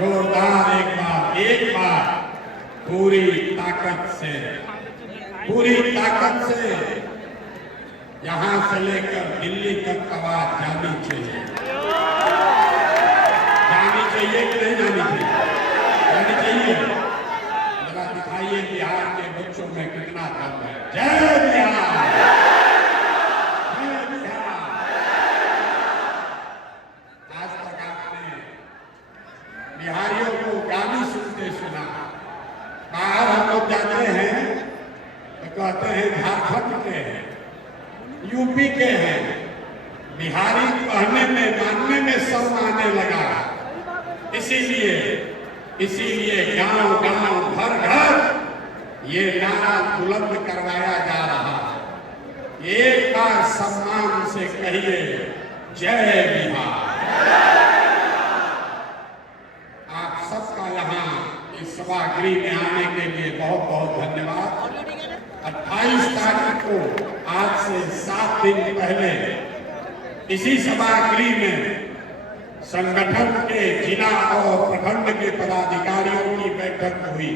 जोरदार एक बार पूरी ताकत से यहां से लेकर दिल्ली तक आवाज जानी चाहिए कि नहीं जानी चाहिए। जरा दिखाइए बिहार के बच्चों में कितना दम है। जय बिहार, जय बिहार। आज तक आपने बिहारियों को गाली सुनते सुना। बाहर हम लोग जाते हैं तो कहते हैं झारखंड के हैं, यूपी के हैं। बिहारी कहने में मानने में शर्म आने लगा। इसीलिए गांव गांव घर घर ये नारा बुलंद करवाया जा रहा है। एक बार सम्मान से कहिए जय बिहार। आप सबका यहाँ इस सभागृह में आने के लिए बहुत बहुत धन्यवाद। 28 तारीख को आज से 7 दिन पहले इसी सभागृह में संगठन के जिला और प्रखंड के पदाधिकारियों की बैठक हुई।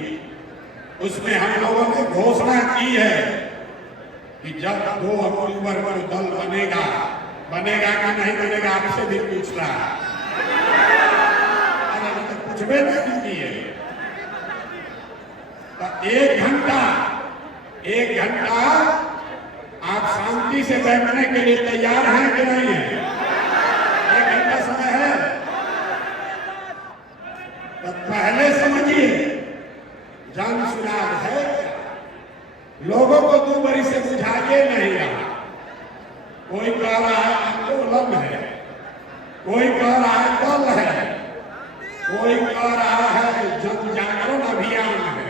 उसमें हम लोगों ने घोषणा की है कि जब 2 अक्टूबर को दल बनेगा कि नहीं बनेगा, आपसे भी पूछ रहा है। अरे तो कुछ भी नहीं किए तो एक घंटा आप शांति से बैठने के लिए तैयार हैं कि नहीं है? 1 घंटा समय है तो पहले समझिए जन सुराग है क्या? लोगों को 2 बरी से बुझाइए नहीं रहा। कोई कह रहा है आंदोलन है, कोई कह रहा है दल है, कोई कह रहा है जन जागरण अभियान है।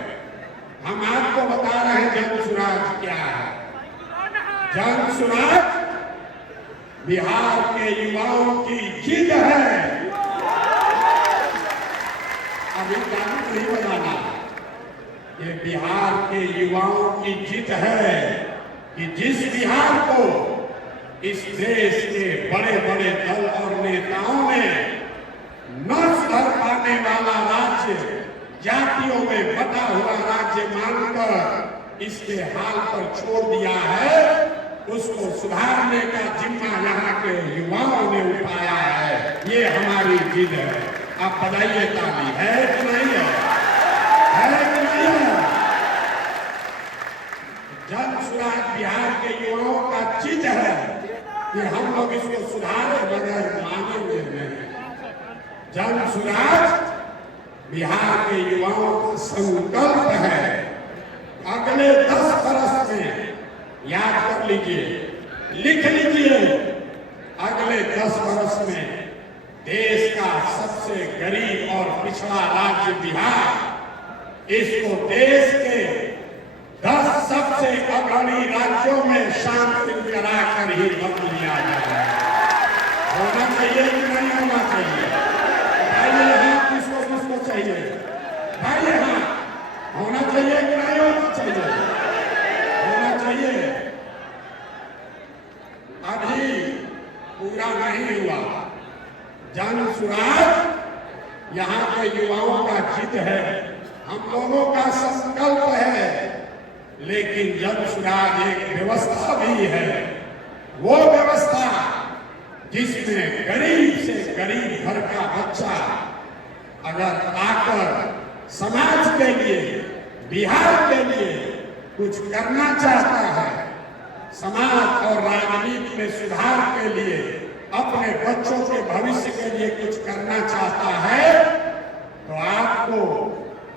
हम आपको बता रहे हैं जन सुराग क्या है। जन सुराग बिहार के युवाओं की जिद है। अभी गाना नहीं बजाना, ये बिहार के युवाओं की जिद है कि जिस बिहार को इस देश के बड़े बड़े दल और नेताओं ने न सुधर पाने वाला राज्य, जातियों में बटा हुआ राज्य मानकर इसके हाल पर छोड़ दिया है, उसको सुधारने का जिम्मा यहाँ के युवाओं ने उठाया है। ये हमारी जिद है। आप बधाइए ताली है कि नहीं है? कि नहीं है? जन सुराग बिहार के युवाओं का जिद है कि हम लोग इसको सुधारे बगैर मानेंगे नहीं। जन सुराग बिहार के युवाओं का संकल्प है। अगले 10 वर्ष में याद कर लीजिए, लिख लीजिए, अगले 10 वर्ष में देश का सबसे गरीब और पिछड़ा राज्य बिहार, इसको देश के 10 सबसे अग्रणी राज्यों में शामिल कराकर ही बदल लिया जाए। होना चाहिए कि नहीं होना चाहिए? भाई यहाँ किसको चाहिए? भाई यहाँ होना चाहिए कि नहीं होना चाहिए? होना चाहिए। अभी पूरा नहीं हुआ। जन सुराग यहाँ के युवाओं का जिद है, हम लोगों का संकल्प है, लेकिन जन सुराग एक व्यवस्था भी है। वो व्यवस्था जिसमें गरीब से गरीब घर का बच्चा अगर आकर समाज के लिए, बिहार के लिए कुछ करना चाहता है, समाज और राजनीति में सुधार के लिए, अपने बच्चों के भविष्य के लिए कुछ करना चाहता है, तो आपको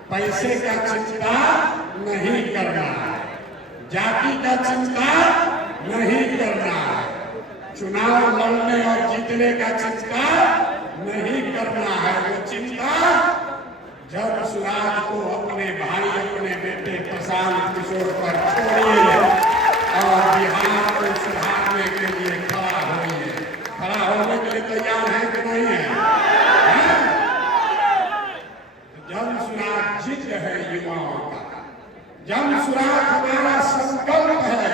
पैसे का चिंता नहीं करना है, जाति का चिंता नहीं करना है, चुनाव लड़ने और जीतने का चिंता नहीं करना है। वो चिंता जन सुराग को अपने भाई, अपने बेटे प्रशांत किशोर पर छोड़िए और बिहार को सुधारने के लिए खड़ा होइए। खड़ा होने के लिए तैयार है कि नहीं है? जन सुराग जिद है युवाओं का, जन सुराग हमारा संकल्प है,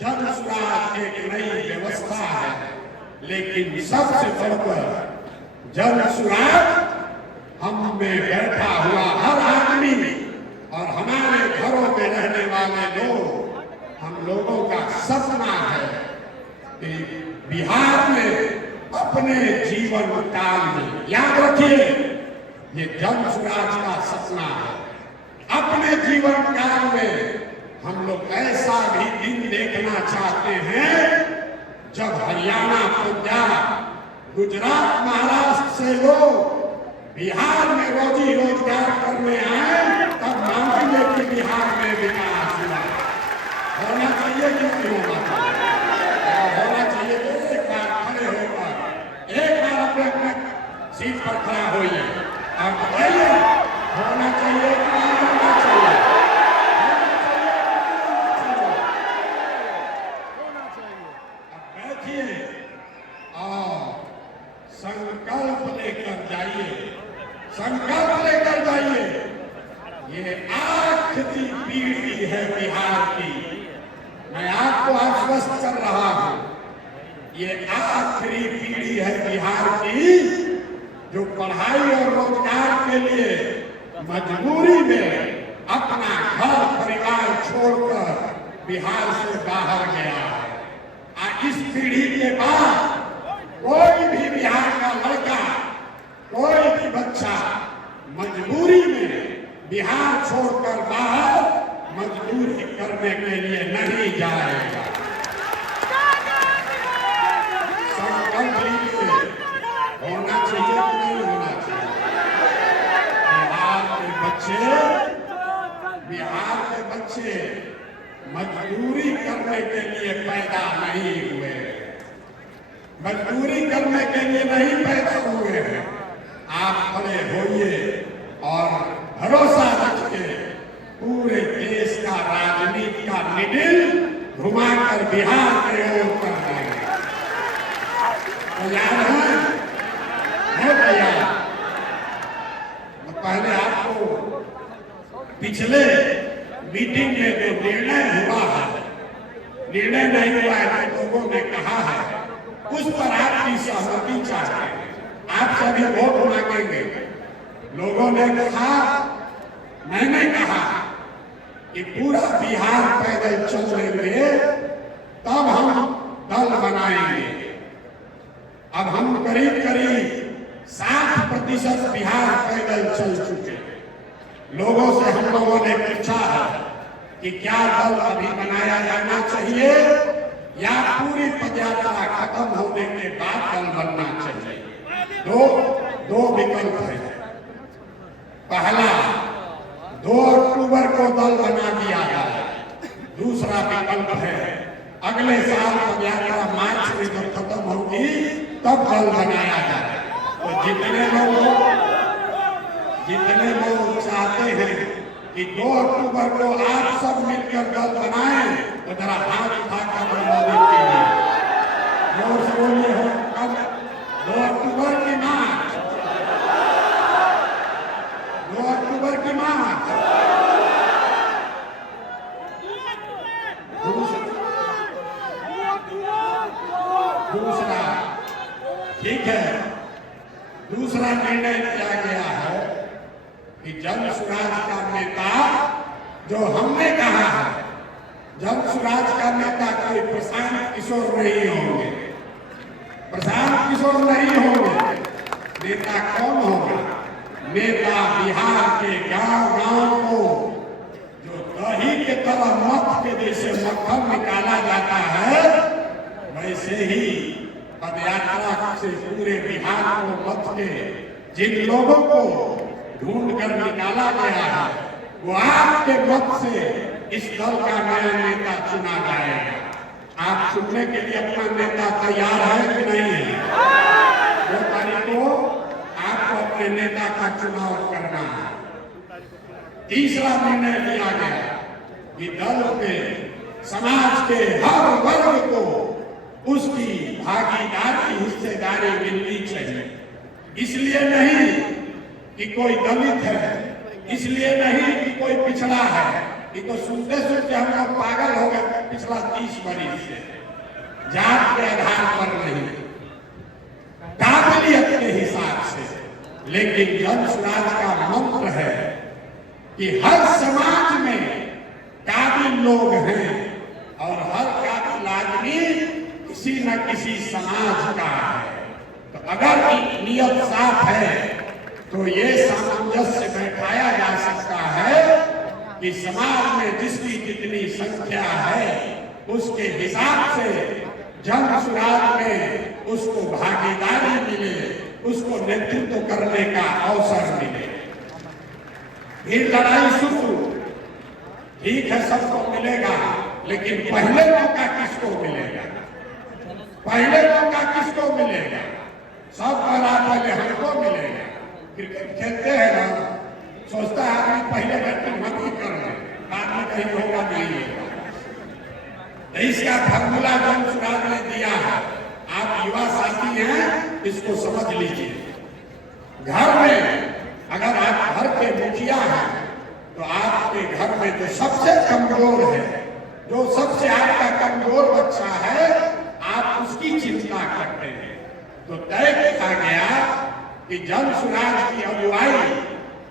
जन सुराग एक नई व्यवस्था है, लेकिन सबसे बढ़कर जन सुराग हम में बैठा हुआ हर आदमी और हमारे घरों में रहने वाले लोग, हम लोगों का सपना है कि बिहार में अपने जीवन काल में, याद रखिए ये जन स्वराज का सपना है, अपने जीवन काल में हम लोग ऐसा भी दिन देखना चाहते हैं जब हरियाणा, पंजाब, गुजरात, महाराष्ट्र से लोग बिहार में रोजी रोजगार करने आए, तब मांगेंगे कि बिहार में विकास हुआ। होना चाहिए कि नहीं होना चाहिए? होना चाहिए। तो एक बार खड़े होकर एक बार अपने अपने सीट पर खड़ा होइए और बताइए होना चाहिए कि नहीं होना चाहिए? अब बैठिए और संकल्प लेकर जाइए, संकल्प लेकर जाइए। ये आखिरी पीढ़ी है बिहार की, मैं आपको आश्वस्त कर रहा हूं, ये आखिरी पीढ़ी है बिहार की जो पढ़ाई और रोजगार के लिए मजबूरी में अपना घर परिवार छोड़कर बिहार से बाहर गया है। इस पीढ़ी के बाद कोई भी बिहार का लड़का, कोई भी बच्चा मजबूरी में बिहार छोड़कर बाहर मजदूरी करने के लिए नहीं जाएगा। संकल्प लीजिए, होना चाहिए कि नहीं होना चाहिए? बिहार के बच्चे मजदूरी करने के लिए पैदा नहीं हुए, मजदूरी करने के लिए नहीं पैदा हुए हैं। आप खड़े होइए और भरोसा रखिए, पूरे देश का राजनीति का निडिल घुमाकर बिहार के ओर कर देंगे। तैयार है तैयार? पहले आपको पिछले मीटिंग में जो निर्णय हुआ है, निर्णय नहीं हुआ है तो लोगों ने कहा है, उस पर आपकी सहमति चाहते हैं। आप सभी वोट मांगेंगे। लोगों ने कहा, मैंने कहा कि पूरा बिहार पैदल चल लेंगे तब हम दल बनाएंगे। अब हम करीब करीब 60% बिहार पैदल चल चुके हैं। लोगों से हम लोगों ने पूछा है कि क्या दल अभी बनाया जाना चाहिए या पूरी पदयात्रा खत्म होने के बाद दल बनना चाहिए। दो विकल्प है। पहला, 2 अक्टूबर को दल बना दिया जाए। दूसरा विकल्प है अगले साल पदयात्रा मार्च में जब खत्म होगी तब दल बनाया जाए। तो जितने लोग चाहते हैं कि 2 अक्टूबर को आप सब मिलकर दल बनाएं, तो जरा हाथ उठाकर मोदी कीजिए, जोर से बोलिए। हो कब 2 अक्टूबर की मार्च, 2 अक्टूबर की मार्च। दूसरा, ठीक है, दूसरा निर्णय किया गया है कि जन स्वराज का नेता जो हमने कहा है, जन स्वराज का नेता कोई प्रशांत किशोर नहीं होंगे, प्रशांत किशोर नहीं होंगे। नेता कौन होगा? नेता बिहार के गांव-गांव को जो दही के तरह मत के जैसे मक्खन निकाला जाता है, वैसे ही पदयात्रा से पूरे बिहार को मत के जिन लोगों को ढूंढ कर निकाला गया है, वो आपके मत से इस दल का नया नेता चुना जाएगा। आप चुनने के लिए अपना नेता तैयार है कि नहीं है? 2 तारीख को आपको अपने नेता का चुनाव करना है। तीसरा निर्णय लिया गया कि दल में समाज के हर वर्ग को उसकी भागीदारी, हिस्सेदारी मिलनी चाहिए। इसलिए नहीं कि कोई दलित है, इसलिए नहीं कि कोई पिछड़ा है, कि तो सुनते सुनते हम लोग पागल हो गए पिछला 30 वर्ष से। जात के आधार पर नहीं, काबिलियत के हिसाब से लेकिन जन स्वराज का मंत्र है कि हर समाज में काबिल लोग हैं और हर काबिल आदमी किसी न किसी समाज का है। तो अगर नियत साफ है तो ये सामंजस्य बैठाया जा सकता है कि समाज में जिसकी जितनी संख्या है उसके हिसाब से जन स्वराज में उसको भागीदारी मिले, उसको नेतृत्व करने का अवसर मिले। फिर लड़ाई शुरू, ठीक है, सबको मिलेगा, लेकिन पहले मौका किसको मिलेगा? पहले मौका किसको मिलेगा? सब करा पहले हमको मिलेगा। क्रिकेट खेलते हैं ना, सोचता है आदमी पहले बैटिंग हम ही कर रहे, बाद में कहीं होगा नहीं होगा। इसका फार्मूला जन स्वराज ने दिया है, आप युवा साथी हैं, इसको समझ लीजिए। घर में अगर आप घर के मुखिया हैं तो आपके घर में जो सबसे कमजोर है, जो सबसे आपका कमजोर बच्चा है, आप उसकी चिंता करते हैं। तो तय किया गया कि जन स्वराज की अगुवाई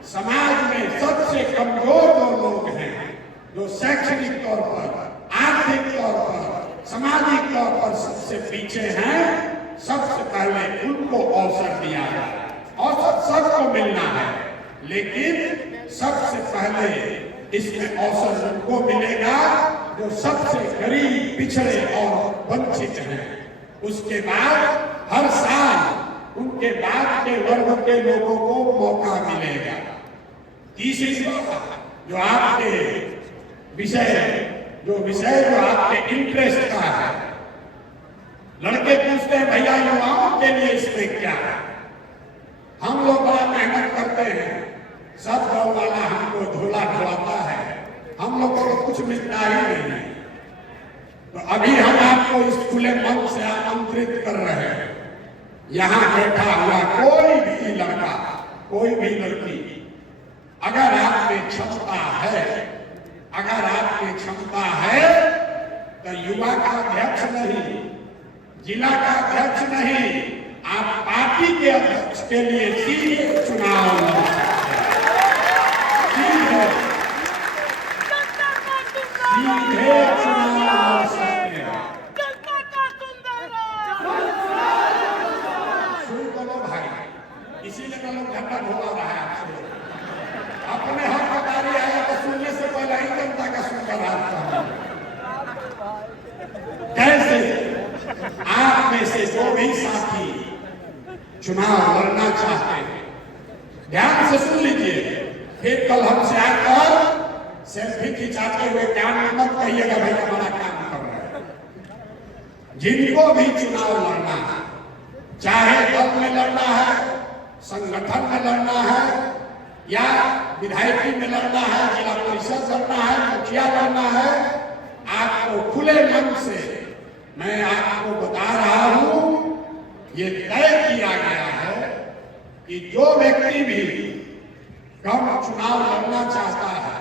समाज में सबसे कमजोर जो लोग हैं, जो शैक्षणिक तौर पर, आर्थिक तौर पर, सामाजिक तौर पर सबसे पीछे हैं, सबसे पहले उनको अवसर दिया जाए। अवसर सबको मिलना है, लेकिन सबसे पहले इसमें अवसर उनको मिलेगा जो सबसे गरीब, पिछड़े और वंचित हैं। उसके बाद हर साल उनके बाद के वर्ग के लोगों को मौका मिलेगा। तीसरी बात, जो आपके विषय जो आपके इंटरेस्ट का है, लड़के पूछते हैं भैया युवाओं के लिए इसमें क्या है? हम लोग बड़ा मेहनत करते हैं, सब गाँव वाला हमको झोला ढोलाता है, हम लोगों को कुछ मिलता ही नहीं। तो अभी हम आपको इस खुले मन से आमंत्रित कर रहे हैं, यहाँ बैठा हुआ कोई भी लड़का, कोई भी लड़की, अगर आप में क्षमता है, अगर आपकी क्षमता है तो युवा का अध्यक्ष नहीं, जिला का अध्यक्ष नहीं, आप पार्टी के अध्यक्ष के लिए सीधे चुनाव लड़ सकते हैं। सीधे चुनाव लड़ सकते हैं। सुन बोलो भाई, इसीलिए तो लोग झंडा ढोला रहा है आपसे। अपने हक का बारी आया तो सुनने से पहले ही जनता का सुनकर आता है। कैसे आप में से जो भी साथी चुनाव लड़ना चाहते हैं, ध्यान से सुन लीजिए। फिर कल हमसे आकर सेल्फी खिंचाते हुए काम मत कहिएगा भाई हमारा काम कर रहा है। जिनको भी चुनाव लड़ना है, चाहे दल में लड़ना है, संगठन में लड़ना है, या विधायकी में लड़ना है, जिला परिषद लड़ना है, मुखिया लड़ना है, आपको खुले मन से मैं आपको बता रहा हूं, ये तय किया गया है कि जो व्यक्ति भी कम चुनाव लड़ना चाहता है,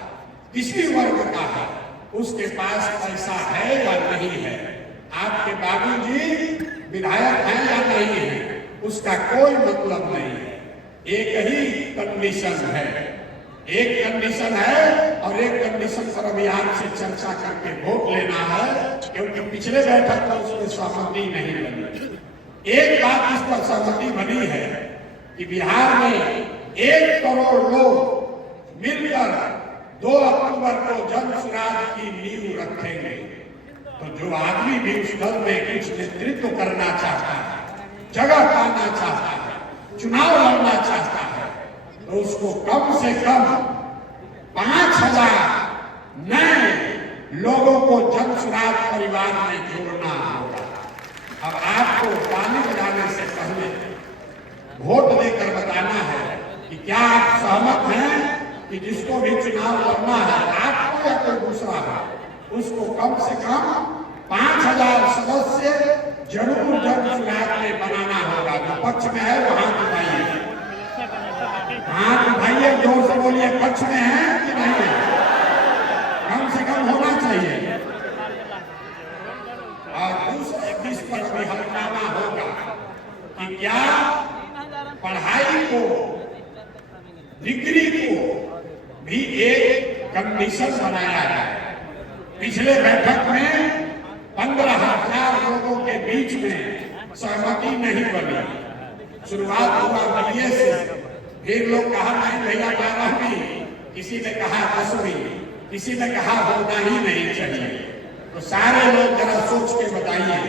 किसी वर्ग का है, उसके पास पैसा है या नहीं है, आपके बाबूजी विधायक हैं या नहीं है, उसका कोई मतलब नहीं है। एक ही कंडीशन है, एक कंडीशन है और एक कंडीशन पर अभी आपसे चर्चा करके वोट लेना है, क्योंकि पिछले बैठक पर उसमें सहमति नहीं बनी। एक बात इस पर सहमति बनी है कि बिहार में 1 करोड़ लोग मिलकर 2 अक्टूबर को जन स्वराज की नींव रखेंगे। तो जो आदमी भी उस दल में कुछ नेतृत्व करना चाहता है, जगह पाना चाहता है, चुनाव लड़ना चाहता है, तो उसको कम से कम 5000 नए लोगों को जन स्वराज परिवार में जोड़ना होगा। अब आपको ताली बजाने से पहले वोट देकर बताना है कि क्या आप सहमत हैं कि जिसको भी चुनाव लड़ना है, आपको या कोई दूसरा है, उसको कम से कम 5000 सदस्य जरूर जन स्वराज में बनाना होगा। जो पक्ष में है वो हाथ उठाइए, हाथ उठाइए, जोर से बोलिए, पक्ष में है कि नहीं है? कम से कम होना चाहिए। और दूसरे इस पर भी हल्काना होगा कि क्या पढ़ाई को डिग्री को भी एक कंडीशन बनाया है। पिछले बैठक में 15,000 लोगों के बीच में सहमति नहीं बनी। शुरुआत हुआ बीए से, फिर लोग कहा नहीं भैया 12वीं, किसी ने कहा 10वीं, किसी ने कहा होना ही नहीं चाहिए। तो सारे लोग जरा सोच के बताइए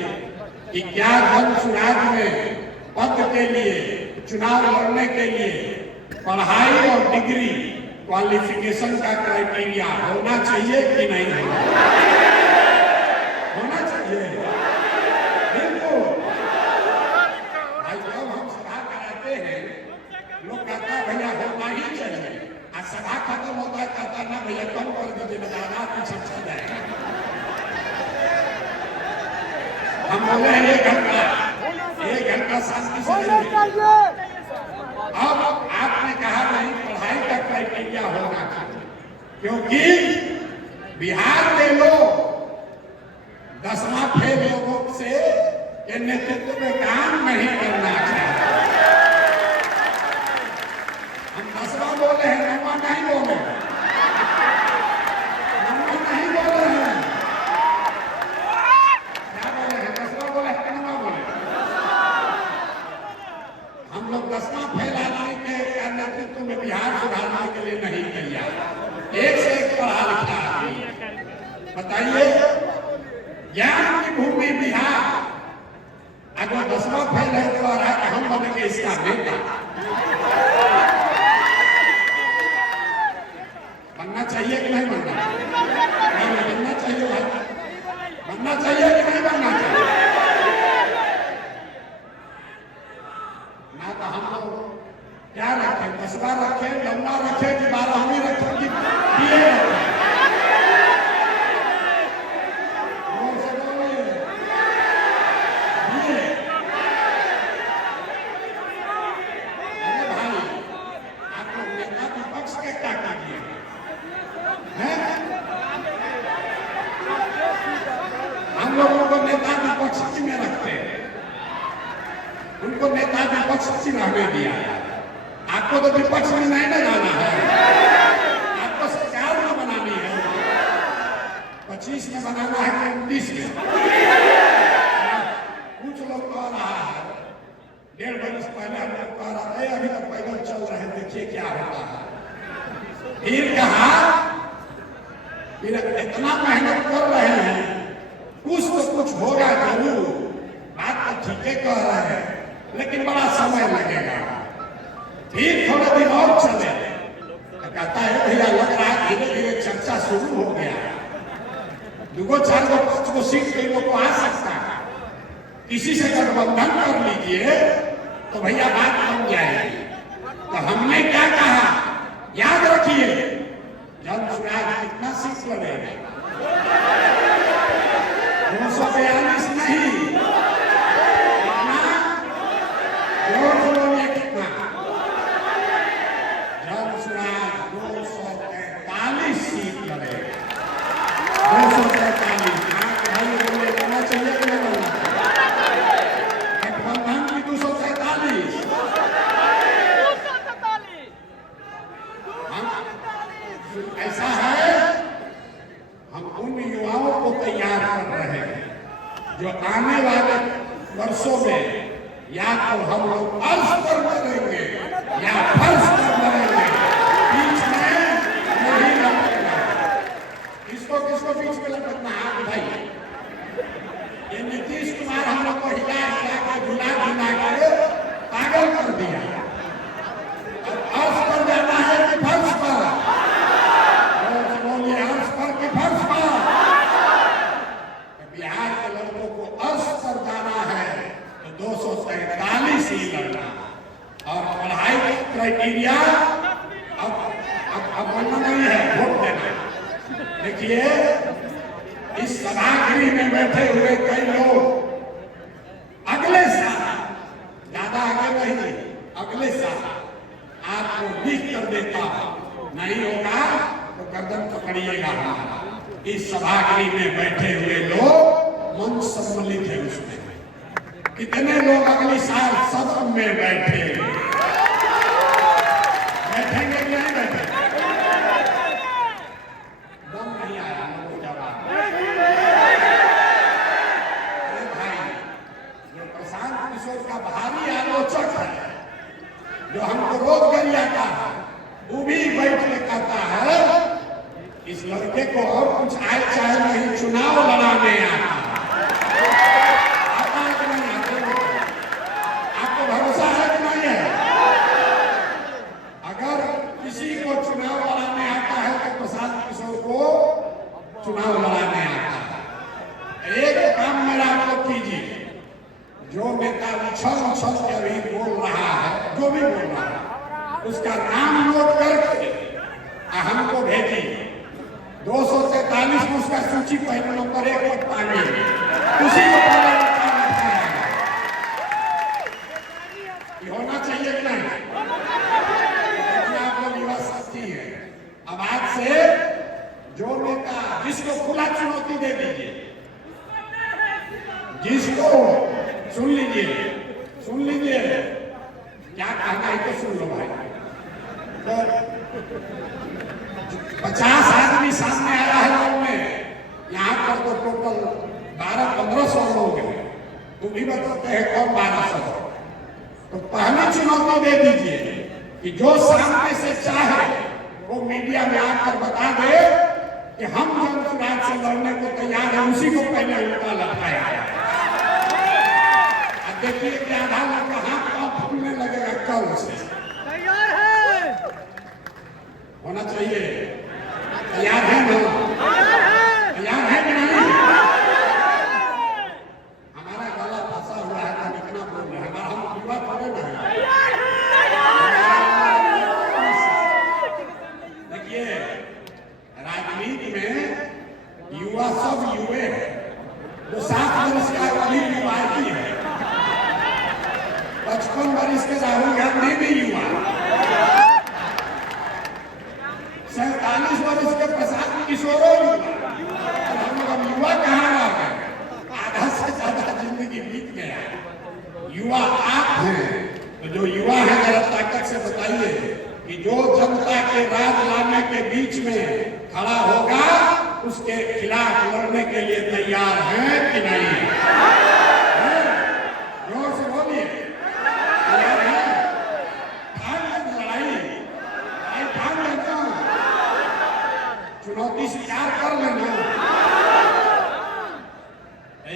कि क्या जन सुराज में पद के लिए, चुनाव लड़ने के लिए पढ़ाई और डिग्री क्वालिफिकेशन का क्राइटेरिया होना चाहिए कि नहीं होना चाहिए? बिल्कुल। जब हम सभा कराते हैं, लोग कहता है भैया होना ही चाहिए, और सभा खत्म होता है कहता ना भैया कम कर दीजिए, बताना कुछ अच्छा जाएगा। हम बोले एक घंटा शांति से। अब आपने कहा नहीं पढ़ाई का क्राइटेरिया होना चाहिए, क्योंकि बिहार के लोग 10वां फेल लोगों से के नेतृत्व में काम नहीं करना चाहते। हम 10वां बोले हैं, 9वां नहीं बोले, 9वां नहीं बोले हैं। क्या बोले हैं? 10वां बोले हैं, 9वां बोले। हम लोग 10वां फेल आदमी के नेतृत्व में बिहार सुधारने के लिए नहीं तैयार। एक से एक पढ़ा लिखा आदमी बताइए, ज्ञान की भूमि बिहार, अगर 10वां फेल है तो आ रहा है हम बनेंगे इसका नेता। बनना चाहिए कि नहीं बनना? बनना चाहिए भाई, बनना चाहिए कि नहीं बनना चाहिए? ना तो हम लोग क्या रखें, 10वां रखें, 9वां रखें कि 12वीं रखें कि बीए रखें? हम लोगों को नेता विपक्ष में रखते हैं, उनको नेता विपक्ष रहने दिया। आपको तो विपक्ष में नहीं ना जाना है, आपको सरकार में बनानी है। 25 में बनाना है कि 29 में? कुछ लोग कह रहा है, 1.5 बरस पहले हम लोग कह रहा है अभी तक पैदल चल रहे हैं, देखिए क्या होता है। फिर कहा, फिर इतना मेहनत कर रहे हैं, कुछ तो कुछ होगा जरूर। बात तो ठीक है कह रहे हैं, लेकिन बड़ा समय लगेगा। फिर थोड़े दिन और चले तो कहता है भैया लग रहा है धीरे धीरे चर्चा शुरू हो गया, 2 4 5 को सीट पे लोग को आ सकता है, किसी से गठबंधन कर लीजिए तो भैया बात बन जाएगी। तो हमने क्या कहा, याद रखिए जन सुराज कितना सीट लड़ेगा? 242 नहीं, कितना? कितना? जन सुराज 243 सीट लड़ेगा। 243 बनना चाहिए कि नहीं बनना चाहिए? गठबंधन की 243, ऐसा है। हम उन युवाओं को तैयार कर रहे हैं जो आने वाले वर्षों में या तो हम लोग अर्श पर मरेंगे या फर्श पर मरेंगे, बीच में नहीं लटकना। किसको किसको बीच में लटकना? आप भाई, ये नीतीश कुमार हम लोग को हिला के झुला के पागल कर दिया। अब अर्श पर जाना है कि फर्श पर? बोलिए, अर्श पर कि फर्श पर? बिहार के लड़कों को अर्श पर जाना है तो 243 ही लड़ना। और पढ़ाई का क्राइटेरिया अब बनना नहीं है, वोट देना। देखिए, इस सभागृह में बैठे हुए कई लोग अगले साल, ज्यादा आगे नहीं, अगले साल आपको लिख कर देता नहीं होगा तो गर्दन पकड़िएगा। इस सभागृह में बैठे हुए लोग मन सम्मिलित है, उसमें कितने लोग अगले साल सदन में बैठेंगे जो हमको रोज गरियाता है, वो भी बैठ के कहता है इस लड़के को और कुछ आए चाहे नहीं, चुनाव लड़ाने आता है। आपको भरोसा है कि नहीं है? अगर किसी को चुनाव लड़ाने आता है तो प्रशांत किशोर को चुनाव लड़ाने आता है। एक काम मेरा आपको कीजिए, जो नेता उछल उछल के अभी बोल रहा है, जो भी बोल रहा है, उसका नाम नोट करके हमको भेजिए। 243 में उसका सूची पहले नंबर 1 पर पानी, उसी को पहले होना चाहिए कि नहीं? आप लोग युवा साथी है, अब आज से जो नेता जिसको खुला चुनौती दे दीजिए, जिसको सुन लीजिए क्या कहना है तो सुन लो भाई। तो 50 आदमी सामने आया है लोग में, यहाँ पर तो टोटल 1200-1500 लोग हैं, तुम भी बताते हैं कौन 1200। तो पहली चुनौती दे दीजिए कि जो सामने से चाहे वो मीडिया में आकर बता दे कि हम जनसुराज से लड़ने को तैयार है, उसी को पहले उल्टा लटकाया। अब देखिए कि आधा लोग हाथ पांव फूलने लगेगा कल से। तैयार है होना चाहिए, तैयार है ना? तैयार है कि नहीं? हमारा गला फंसा हुआ है, हम इतना बोल रहे हैं, हम युवा थोड़े ना है। देखिए राजनीति में युवा सब युवे हैं, जो 7 वर्ष का अभी युवा ही है, 55 वर्ष के राहुल गांधी भी युवा, 47 वर्ष के प्रशांत किशोर युवा। हम लोग अब युवा कहाँ रह गए? आधा से ज्यादा जिंदगी बीत गया। युवा आप हैं, तो जो युवा है जरा ताकत से बताइए कि जो जनता के राज लाने के बीच में खड़ा होगा उसके खिलाफ लड़ने के लिए तैयार हैं कि नहीं? जोर से बोलिए, तैयार है? ठान लेना लड़ाई, ठान लेना, चुनौती स्वीकार कर लेना।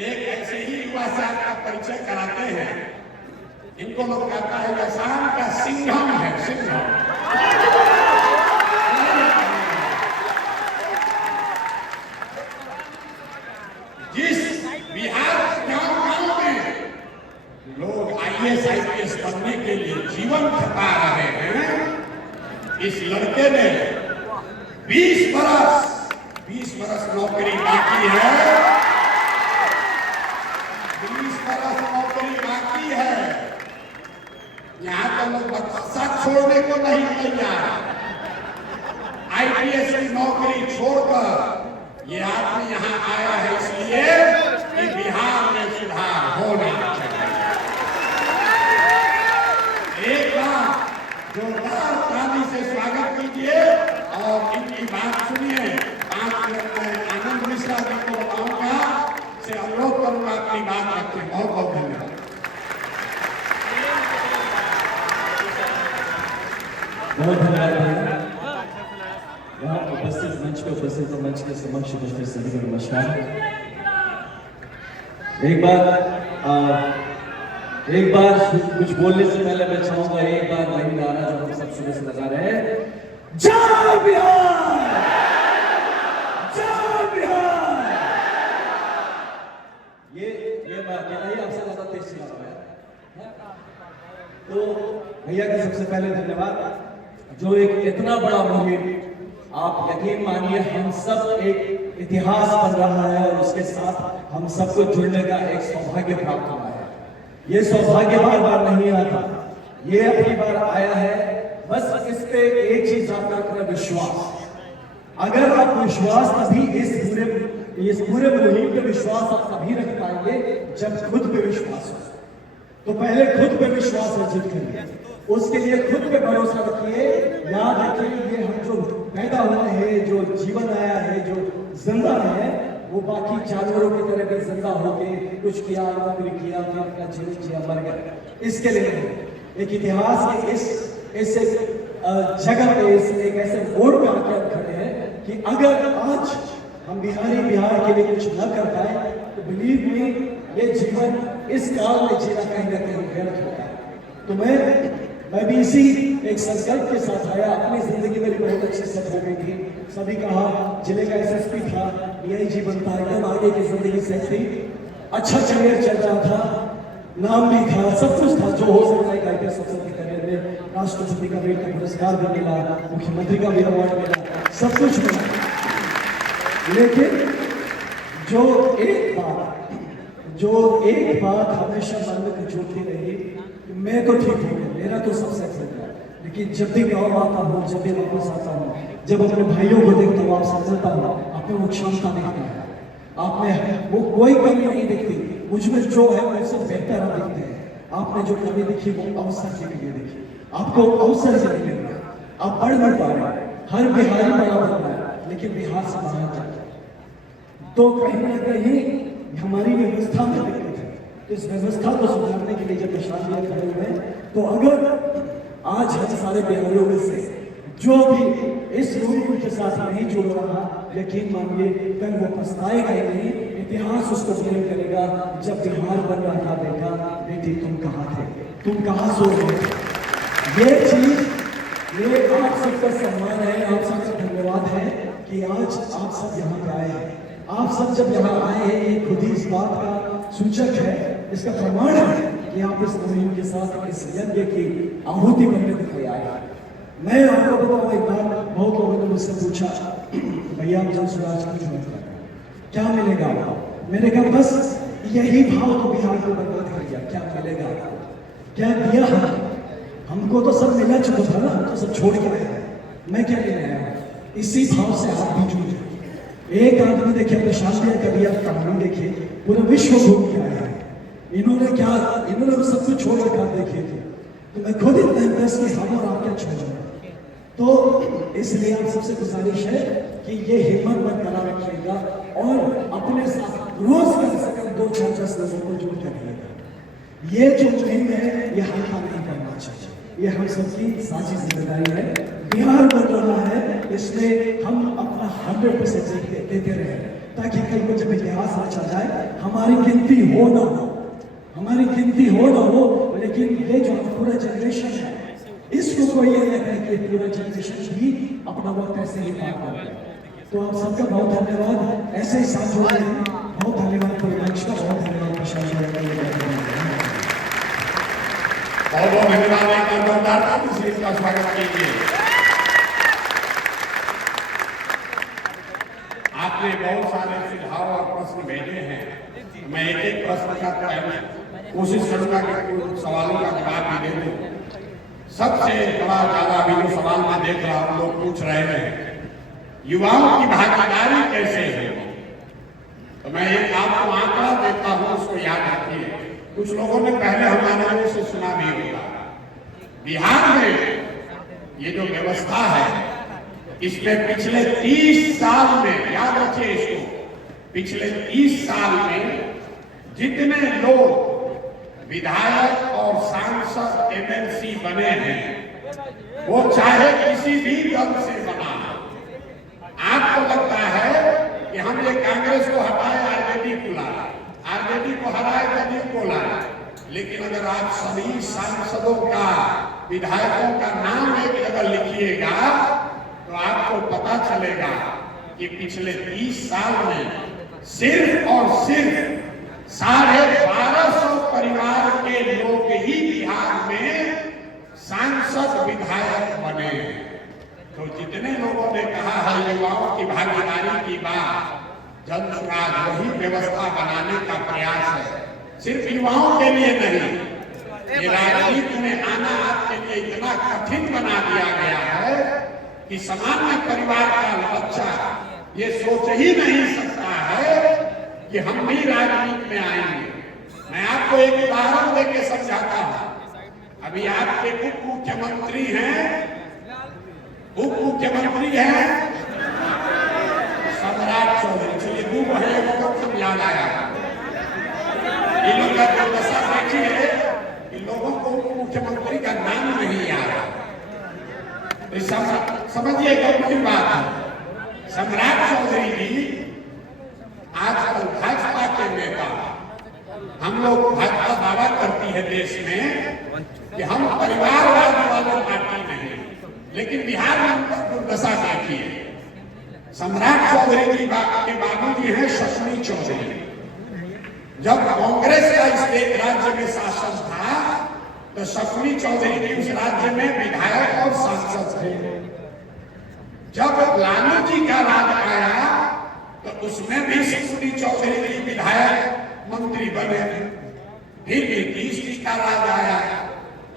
एक ऐसे ही युवा से आपका परिचय कराते हैं, इनको लोग कहता है आसाम का सिंघम है, सिंघम। जिस बिहार गांव में लोग IAS IPS बनने के लिए जीवन खपा रहे हैं, इस लड़के ने 20 बरस नौकरी बाकी है, 20 बरस नौकरी बाकी है। यहाँ तो लोग बच्चा छोड़ने को नहीं तैयार। IPS की नौकरी छोड़कर ये आदमी यहाँ आया है इसलिए कि बिहार में सुधार होना चाहिए। एक बार जोरदार ताली से स्वागत कीजिए और इनकी बात सुनिए। 5 मिनट में आनंद मिश्रा जी को बताऊंगा, से अनुरोध करूंगा अपनी बात रखते। बहुत बहुत धन्यवाद। बहुत धन्यवाद भैया। यहाँ उपस्थित मंच पे उपस्थित मंच के समक्ष उपस्थित सभी को नमस्कार। एक बार कुछ बोलने से पहले मैं चाहूंगा एक बार वही गाना जो हम सब सुबह से लगा रहे हैं, जय बिहार, जय बिहार। ये मैं अकेला ही आपसे ज्यादा तेज चला रहा है। तो भैया का सबसे पहले धन्यवाद, जो एक इतना बड़ा मुहिम, आप यकीन मानिए हम सब एक इतिहास बन रहा है और उसके साथ हम सबको जुड़ने का एक सौभाग्य प्राप्त हुआ है। ये सौभाग्य बार बार नहीं आता, ये अपनी बार आया है। बस इस पे एक चीज आपका रखना, विश्वास। अगर आप विश्वास तभी इस पूरे मुहिम पे विश्वास आप तभी रख पाएंगे जब खुद पे विश्वास हो। तो पहले खुद पे विश्वास अर्जित करिए, उसके लिए खुद पे भरोसा रखिए। याद रखिए ये हम जो पैदा हुए हैं, जो जीवन आया है, जो जिंदा है, वो बाकी जानवरों की तरह भी जिंदा होके कुछ किया, नौकरी किया, फिर अपना जीवन जिया, मर गया। इसके लिए एक इतिहास के इस इस जगह पे, इस एक ऐसे मोड़ पे आके हम खड़े हैं कि अगर आज हम बिहार के लिए कुछ न कर पाए तो बिलीव मी, ये जीवन इस काल में जीना कहीं ना कहीं व्यर्थ होता है। तो मैं भी इसी एक संकल्प के साथ आया। अपनी जिंदगी मेरी बहुत अच्छी सेट हो गई थी। सभी कहा जिले का एसएसपी था, डीआईजी बनता, एकदम आगे की जिंदगी सेट थी, अच्छा करियर चल रहा था, नाम भी था, सब कुछ था जो हो सकता है आईपीएस अफसर के करियर में। राष्ट्रपति का वीर का पुरस्कार भी मिला, मुख्यमंत्री का भी अवार्ड मिला, सब कुछ मिला। लेकिन जो एक बात हमेशा मन में खिंचती रही, मैं तो ठीक हूँ, मेरा तो सब सेट हो गया, लेकिन जब भी गाँव आता हूँ, जब भी वापस आता हूँ, जब अपने भाइयों को देखता हूँ, आपसे मिलता हूँ, आप में वो क्षमता दिखती है, आप में वो कोई कमी नहीं दिखती, मुझ में जो है वो सब बेहतर आप दिखते हैं। आप में जो कमी दिखी वो अवसर के लिए दिखी, आपको अवसर से नहीं मिल रहा, आप बढ़ नहीं पा रहे। हर बिहारी बड़ा बन रहा है लेकिन बिहार से बाहर जा रहा है, तो कहीं ना कहीं हमारी व्यवस्था में दिक्कत है। इस व्यवस्था को सुधारने के लिए जब निशान लिए खड़े हुए हैं, तो अगर आज हम सारे बिहारियों में से जो भी इस रूल के साथ नहीं जुड़ रहा, यकीन मानिए कल वो पछताएगा ही नहीं, इतिहास उसको ब्लेम करेगा। जब बिहार बन रहा था, बेटा बेटी तुम कहाँ थे, तुम कहाँ सो रहे थे। ये चीज, ये आप सबका सम्मान है, आप सबका धन्यवाद है कि आज आप सब यहाँ पे आए हैं। आप सब जब यहाँ आए हैं, ये खुद ही इस बात का सूचक है, इसका प्रमाण है कि आप इस मुहिम के साथ इस यज्ञ की आहुति बनने के लिए आए हैं। मैं आपको बताऊं, एक बार बहुत लोगों ने मुझसे पूछा, भैया जन स्वराज क्या मिलेगा? मैंने कहा बस यही भाव तो बिहार को बर्बाद कर दिया, क्या मिलेगा, क्या दिया हमको तो सब मिला चुका था ना, हम तो सब छोड़ के आए, मैं क्या ले आया? इसी भाव से आप भी जुड़ जाए। एक आदमी देखिए प्रशांत, कभी आप कहानी देखिए, पूरे विश्व घूम के आया है। इन्होंने तो सब कुछ छोड़ रखा, देखिए थे, तो मैं खुद इतना इम्प्रेस कि हम और आप क्या छोड़ रहे हैं। तो इसलिए आप सबसे गुजारिश है कि ये हिम्मत बरकरार रखिएगा और अपने साथ रोज कम से कम 2-4 लोगों को जुड़ करिएगा। ये जो मुहिम है ये हल्का नहीं करना चाहिए, ये हम सबकी साझी जिम्मेदारी है। बिहार बन रहा है, इसमें हम अपना 100% देते रहे, ताकि कल को जब इतिहास रचा जाए हमारी गिनती हो ना हो, लेकिन ये जो पूरा जनरेशन है, इसको कोई ये नहीं कहे कि पूरा जनरेशन भी अपना वक्त ऐसे ही पार कर रहा है। तो आप सबका बहुत धन्यवाद, ऐसे ही साथ हो रहे हैं। बहुत धन्यवाद परिवेश का, बहुत धन्यवाद प्रशासन का, बहुत बहुत धन्यवाद। एक बार जोरदार ताली से इसका स्वागत कीजिए। आपने बहुत सारे सुझाव और प्रश्न भेजे हैं, मैं एक एक प्रश्न का कोशिश करूंगा कि सवालों का जवाब भी दे दूं। सबसे बड़ा ज्यादा अभी जो सवाल मैं देख रहा हूं, लोग पूछ रहे हैं युवाओं की भागीदारी कैसे है, तो मैं एक आपको आंकड़ा देता हूं, उसको याद रखिए। कुछ लोगों ने पहले हमारे मुंह से सुना भी होगा। बिहार में ये जो व्यवस्था है, इसमें पिछले 30 साल में, याद रखिए इसको, पिछले 30 साल में जितने लोग विधायक और सांसद एमएलसी बने हैं, वो चाहे किसी भी दल से बना है। आपको लगता है कि हम ये कांग्रेस को हटाए आरजेडी को लाए, आरजेडी को हराए जदयू को लाए, लेकिन अगर आप सभी सांसदों का, विधायकों का नाम एक जगह लिखिएगा तो आपको पता चलेगा कि पिछले 30 साल में सिर्फ और सिर्फ 1250 परिवार के लोग ही बिहार में सांसद विधायक बने। तो जितने लोगों ने कहा है युवाओं की भागीदारी की बात, जनसुराज वही व्यवस्था बनाने का प्रयास है, सिर्फ युवाओं के लिए नहीं। ये राजनीति में आना आपके लिए इतना कठिन बना दिया गया है कि सामान्य परिवार का बच्चा ये सोच ही नहीं सकता है कि हम भी राजनीति में आएंगे। मैं आपको एक उदाहरण देके समझाता हूं। अभी आपके उप मुख्यमंत्री हैं, सम्राट चौधरी, चलिए दूर है वो कब याद आया। इन लोगों का दशा देखिए, इन लोगों को उप मुख्यमंत्री का नाम नहीं आ रहा। समझिए गंभीर बात है। सम्राट चौधरी जी आजकल भाजपा के नेता, हम लोग भाजपा दावा करती है देश में कि हम परिवारवाद वाले पार्टी नहीं, लेकिन बिहार में उनका दुर्दशा देखिए। सम्राट चौधरी जी के बाबूजी हैं शशि चौधरी। जब कांग्रेस का इस राज्य में शासन था तो शशि चौधरी जी उस राज्य में विधायक और सांसद थे। जब लालू जी का राज आया तो उसमें भी शशि चौधरी जी विधायक मंत्री बने। फिर नीतीश जी का राज आया,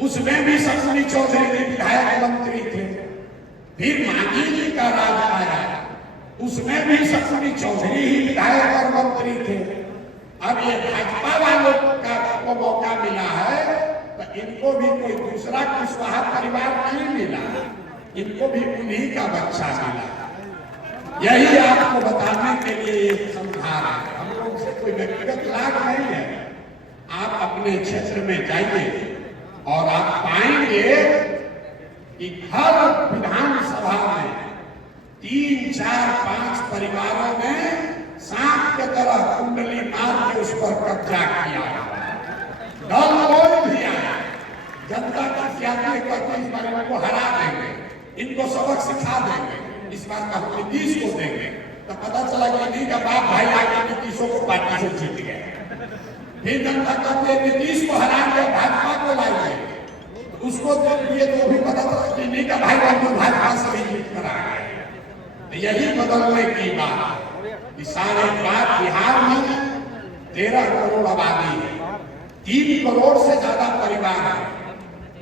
उसमें भी शशि चौधरी जी विधायक मंत्री थे। फिर मांझी जी का राज आया, उसमें भी शशि चौधरी ही विधायक और मंत्री थे। अब ये भाजपा वालों को मौका मिला है तो इनको भी कोई दूसरा कुशवाहा परिवार नहीं मिला, इनको भी उन्हीं का बच्चा मिला। यही आपको बताने के लिए समझा रहे हैं। हम लोग से कोई व्यक्तिगत लाभ नहीं है। आप अपने क्षेत्र में जाइए और आप पाएंगे कि हर विधानसभा में 3, 4, 5 परिवारों ने सांप के तरह कुंडली मार के उस पर कब्जा किया। दल कोई भी आया, जनता का त्याग करके इस बार इनको हरा देंगे, इनको सबक सिखा देंगे, इस बार का हम नीतीश को देंगे। तो पता चला कि इन्हीं का बाप भाई आके नीतीशों को पार्टी से जीत गए। फिर जनता कहते नीतीश को हरा के भाजपा को लाएंगे, उसको दिए तो भी पता चला कि इन्हीं का भाई बंधु भाजपा से ही जीत कर आ गए। यही बदलने की बात कि सारे बात बिहार में 13 करोड़ आबादी है, 3 करोड़ से ज्यादा परिवार है,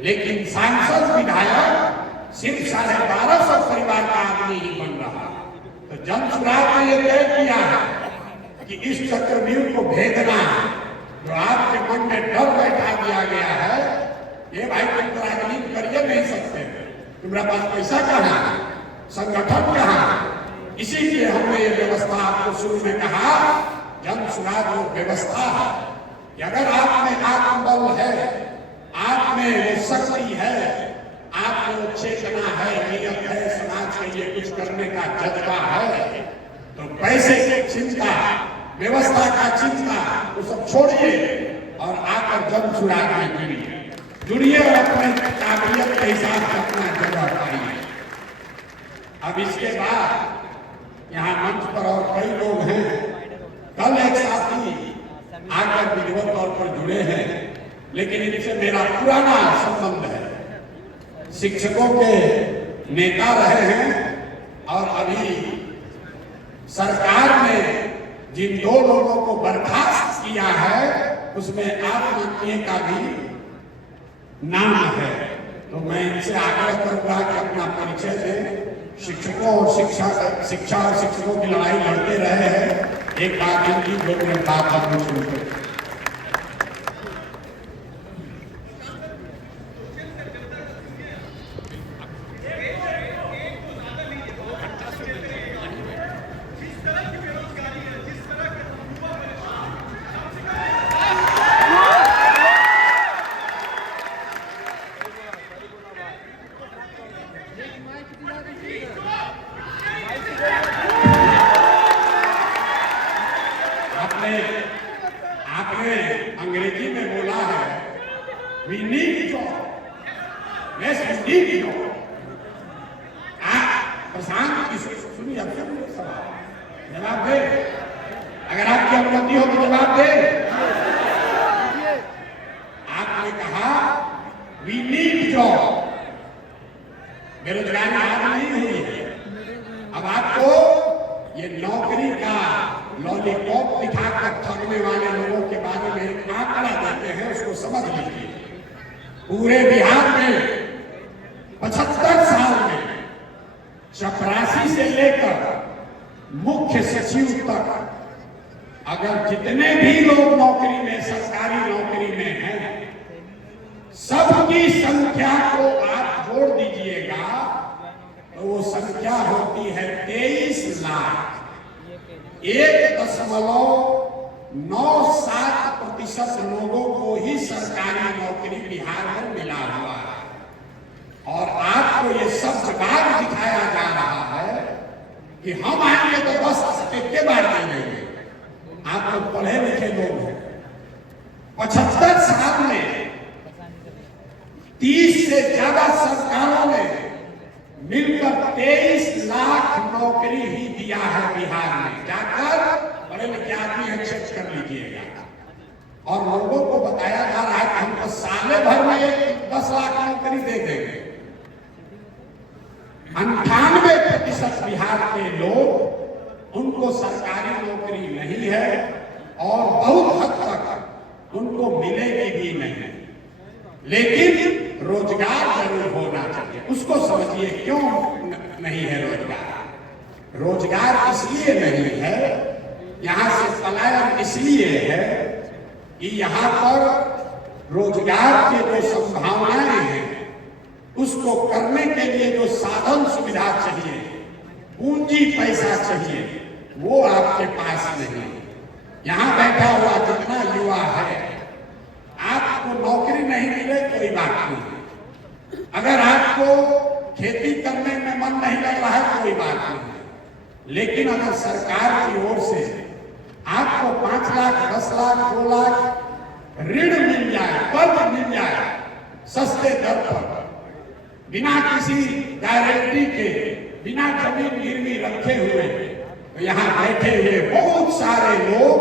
लेकिन सांसद विधायक सिर्फ 1250 परिवार का आदमी ही बन रहा। तो जनसुराज ने यह तय किया है कि इस चक्रव्यूह को भेदना, जो आपके मन में डर बैठा दिया गया है, ये भाई तुम राजनीति करिए नहीं सकते, तुम्हारे पास पैसा कहाँ है, संगठन कहाँ। इसी लिए हमने ये व्यवस्था आपको शुरू में कहा, जनसुराज वो व्यवस्था है कि अगर आप में आत्मबल है, आप में वो शक्ति है, आप में वो चेतना है, नियत है, समाज के लिए कुछ करने का जज्बा है, तो पैसे की चिंता, व्यवस्था का चिंता वो सब छोड़िए और आकर जनसुराज में जुड़िए और अपने काबिलियत के हिसाब से अपना जगह पाइए। अब इसके बाद यहाँ मंच पर और कई लोग हैं। कल एक साथी आकर विधिवत तौर पर जुड़े हैं, लेकिन इनसे मेरा पुराना संबंध है। शिक्षकों के नेता रहे हैं और अभी सरकार ने जिन 2 लोगों को बर्खास्त किया है उसमें आप माननीय का भी नाम है। तो मैं इनसे आग्रह करूंगा कि अपना परिचय दें। शिक्षकों और शिक्षा और शिक्षकों की लड़ाई लड़ते रहे हैं। एक बात इनकी 2 मिनट बात हम सुनते। आपने अंग्रेजी में बोला है we need job, yes we need job। प्रशांत सुनिए, जवाब दे, अगर आपकी अनुमति हो तो जवाब दे। आपने कहा we need job, बेरोजगारी आज नहीं हुई है। अब आपको ये नौकरी का लॉलीपॉप दिखाकर ठगने वाले लोगों के बारे में एक आंकड़ा देते हैं, उसको समझ लीजिए। पूरे बिहार में 75 साल में चपरासी से लेकर मुख्य सचिव तक अगर जितने भी लोग नौकरी में, सरकारी नौकरी में हैं, सबकी संख्या को आप जोड़ दीजिएगा तो वो संख्या होती है 23 लाख। 1.97% लोगों को ही सरकारी नौकरी बिहार में मिला हुआ है। और आपको ये सब दगाबाज दिखाया जा रहा है कि हम आएंगे तो 10 के बार दे देंगे। आप लोग पढ़े लिखे लोग हैं, 75 साल में 30 से ज्यादा सरकारों ने मिलकर 23 लाख नौकरी ही दिया है बिहार में। जाकर बड़े लिखे आदमी है, चेक कर लीजिएगा। और लोगों को बताया जा रहा है कि हम तो साले भर में 10 लाख नौकरी दे देंगे। 98% बिहार के लोग, उनको सरकारी नौकरी नहीं है और बहुत हद तक उनको मिलेगी भी नहीं। लेकिन रोजगार जरूर होना चाहिए। उसको समझिए क्यों नहीं है रोजगार। रोजगार इसलिए नहीं है, यहां से पलायन इसलिए है कि यहां पर रोजगार की जो संभावनाएं हैं उसको करने के लिए जो साधन सुविधा चाहिए, पूंजी पैसा चाहिए, वो आपके पास नहीं है। यहां बैठा हुआ जितना युवा है, आपको नौकरी नहीं मिले कोई बात नहीं। अगर आपको खेती करने में मन नहीं लग रहा है कोई बात नहीं। लेकिन अगर सरकार की ओर से आपको 5 लाख, 10 लाख, 2 लाख ऋण मिल जाए, कर्ज मिल जाए सस्ते दर पर, बिना किसी गारंटी के, बिना जमीन गिरवी रखे हुए, तो यहाँ बैठे हुए बहुत सारे लोग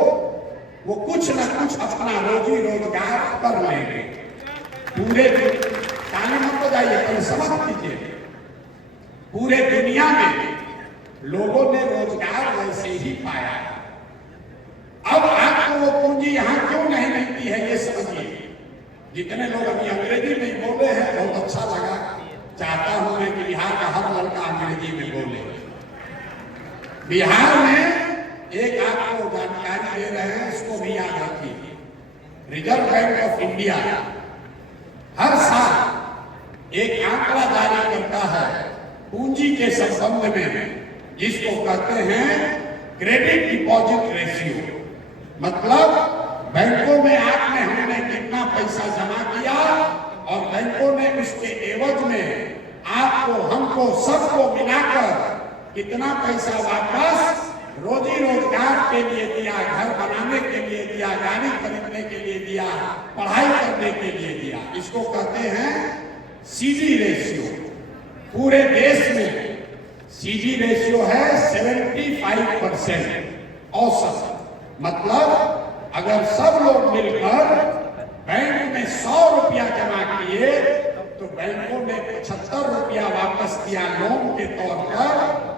वो कुछ न कुछ अपना रोजी रोजगार कर लेंगे। पूरे ताली मत बजाइए, पहले समझ लीजिए, पूरे दुनिया में लोगों ने रोजगार वैसे ही पाया। अब आपको वो पूंजी यहाँ क्यों नहीं मिलती है ये समझिए। जितने लोग अभी अंग्रेजी में बोले हैं बहुत अच्छा लगा। चाहता हूं मैं कि बिहार का हर लड़का अंग्रेजी में बोले। बिहार में एक आपको जानकारी दे रहे हैं, इसको भी याद रखिए। रिजर्व बैंक ऑफ इंडिया हर साल एक आंकड़ा जारी करता है पूंजी के संबंध में, जिसको कहते हैं क्रेडिट डिपॉजिट रेशियो। मतलब बैंकों में आपने हमने कितना पैसा जमा किया और बैंकों ने उसके एवज में आपको, हमको, सबको मिलाकर कितना पैसा वापस रोजी रोजगार के लिए दिया, घर बनाने के लिए दिया, गाड़ी खरीदने के लिए दिया, पढ़ाई करने के लिए दिया। इसको कहते हैं सीजी रेशियो। पूरे देश में सीजी रेशियो है 75% औसत। मतलब अगर सब लोग मिलकर बैंक में 100 रुपया जमा किए तो बैंकों ने 75 रुपया वापस दिया लोन के तौर पर,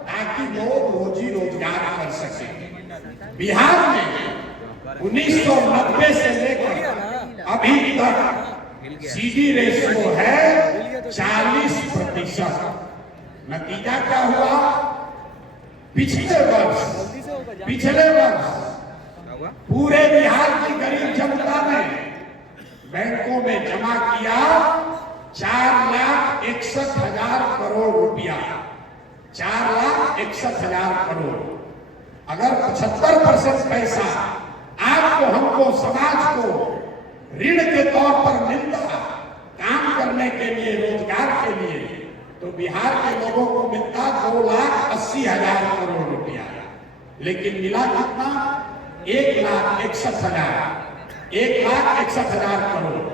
ताकि लोग रोजी रोजगार कर सके। बिहार में 1990 से लेकर अभी तक सीडी रेशियो है 40%। नतीजा क्या हुआ? पिछले वर्ष पूरे बिहार की गरीब जनता ने बैंकों में जमा किया 4,61,000 करोड़ रुपया। 4,61,000 करोड़। अगर 75% पैसा आपको, हमको, समाज को ऋण के तौर पर मिलता काम करने के लिए, रोजगार के लिए, तो बिहार के लोगों को मिलता 2,80,000 करोड़ रुपया। लेकिन मिला कितना? 1,61,000। 1,61,000 करोड़।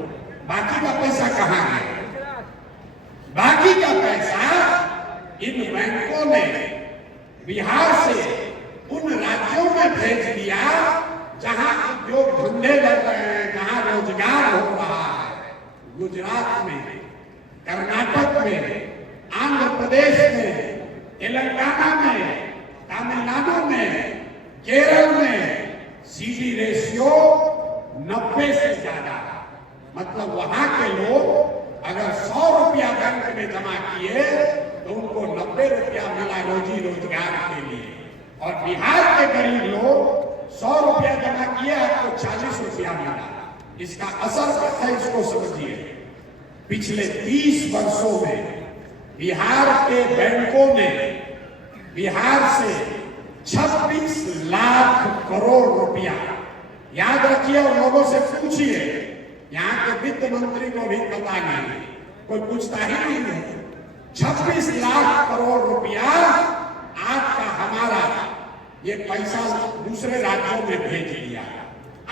बाकी का पैसा कहां है? बाकी का पैसा इन बैंकों ने बिहार से उन राज्यों में भेज दिया जहां उद्योग धंधे लग रहे हैं, जहां रोजगार हो रहा है। गुजरात में, कर्नाटक में, आंध्र प्रदेश में, तेलंगाना में, तमिलनाडु में, केरल में सीडी रेशियो 90 से ज्यादा। मतलब वहां के लोग अगर 100 रुपया बैंक में जमा किए तो उनको 90 रुपया मिला रोजी रोजगार के लिए। और बिहार के गरीब लोग 100 रुपया जमा किए, आपको 40 रुपया मिला। इसका असर क्या है इसको समझिए। पिछले 30 वर्षों में बिहार के बैंकों ने बिहार से 26 लाख करोड़ रुपया, याद रखिए और लोगों से पूछिए, यहाँ के वित्त मंत्री को भी पता नहीं, कोई पूछता ही नहीं है। 26 26 लाख करोड़ रुपया आपका हमारा ये पैसा दूसरे राज्यों में भेज दिया।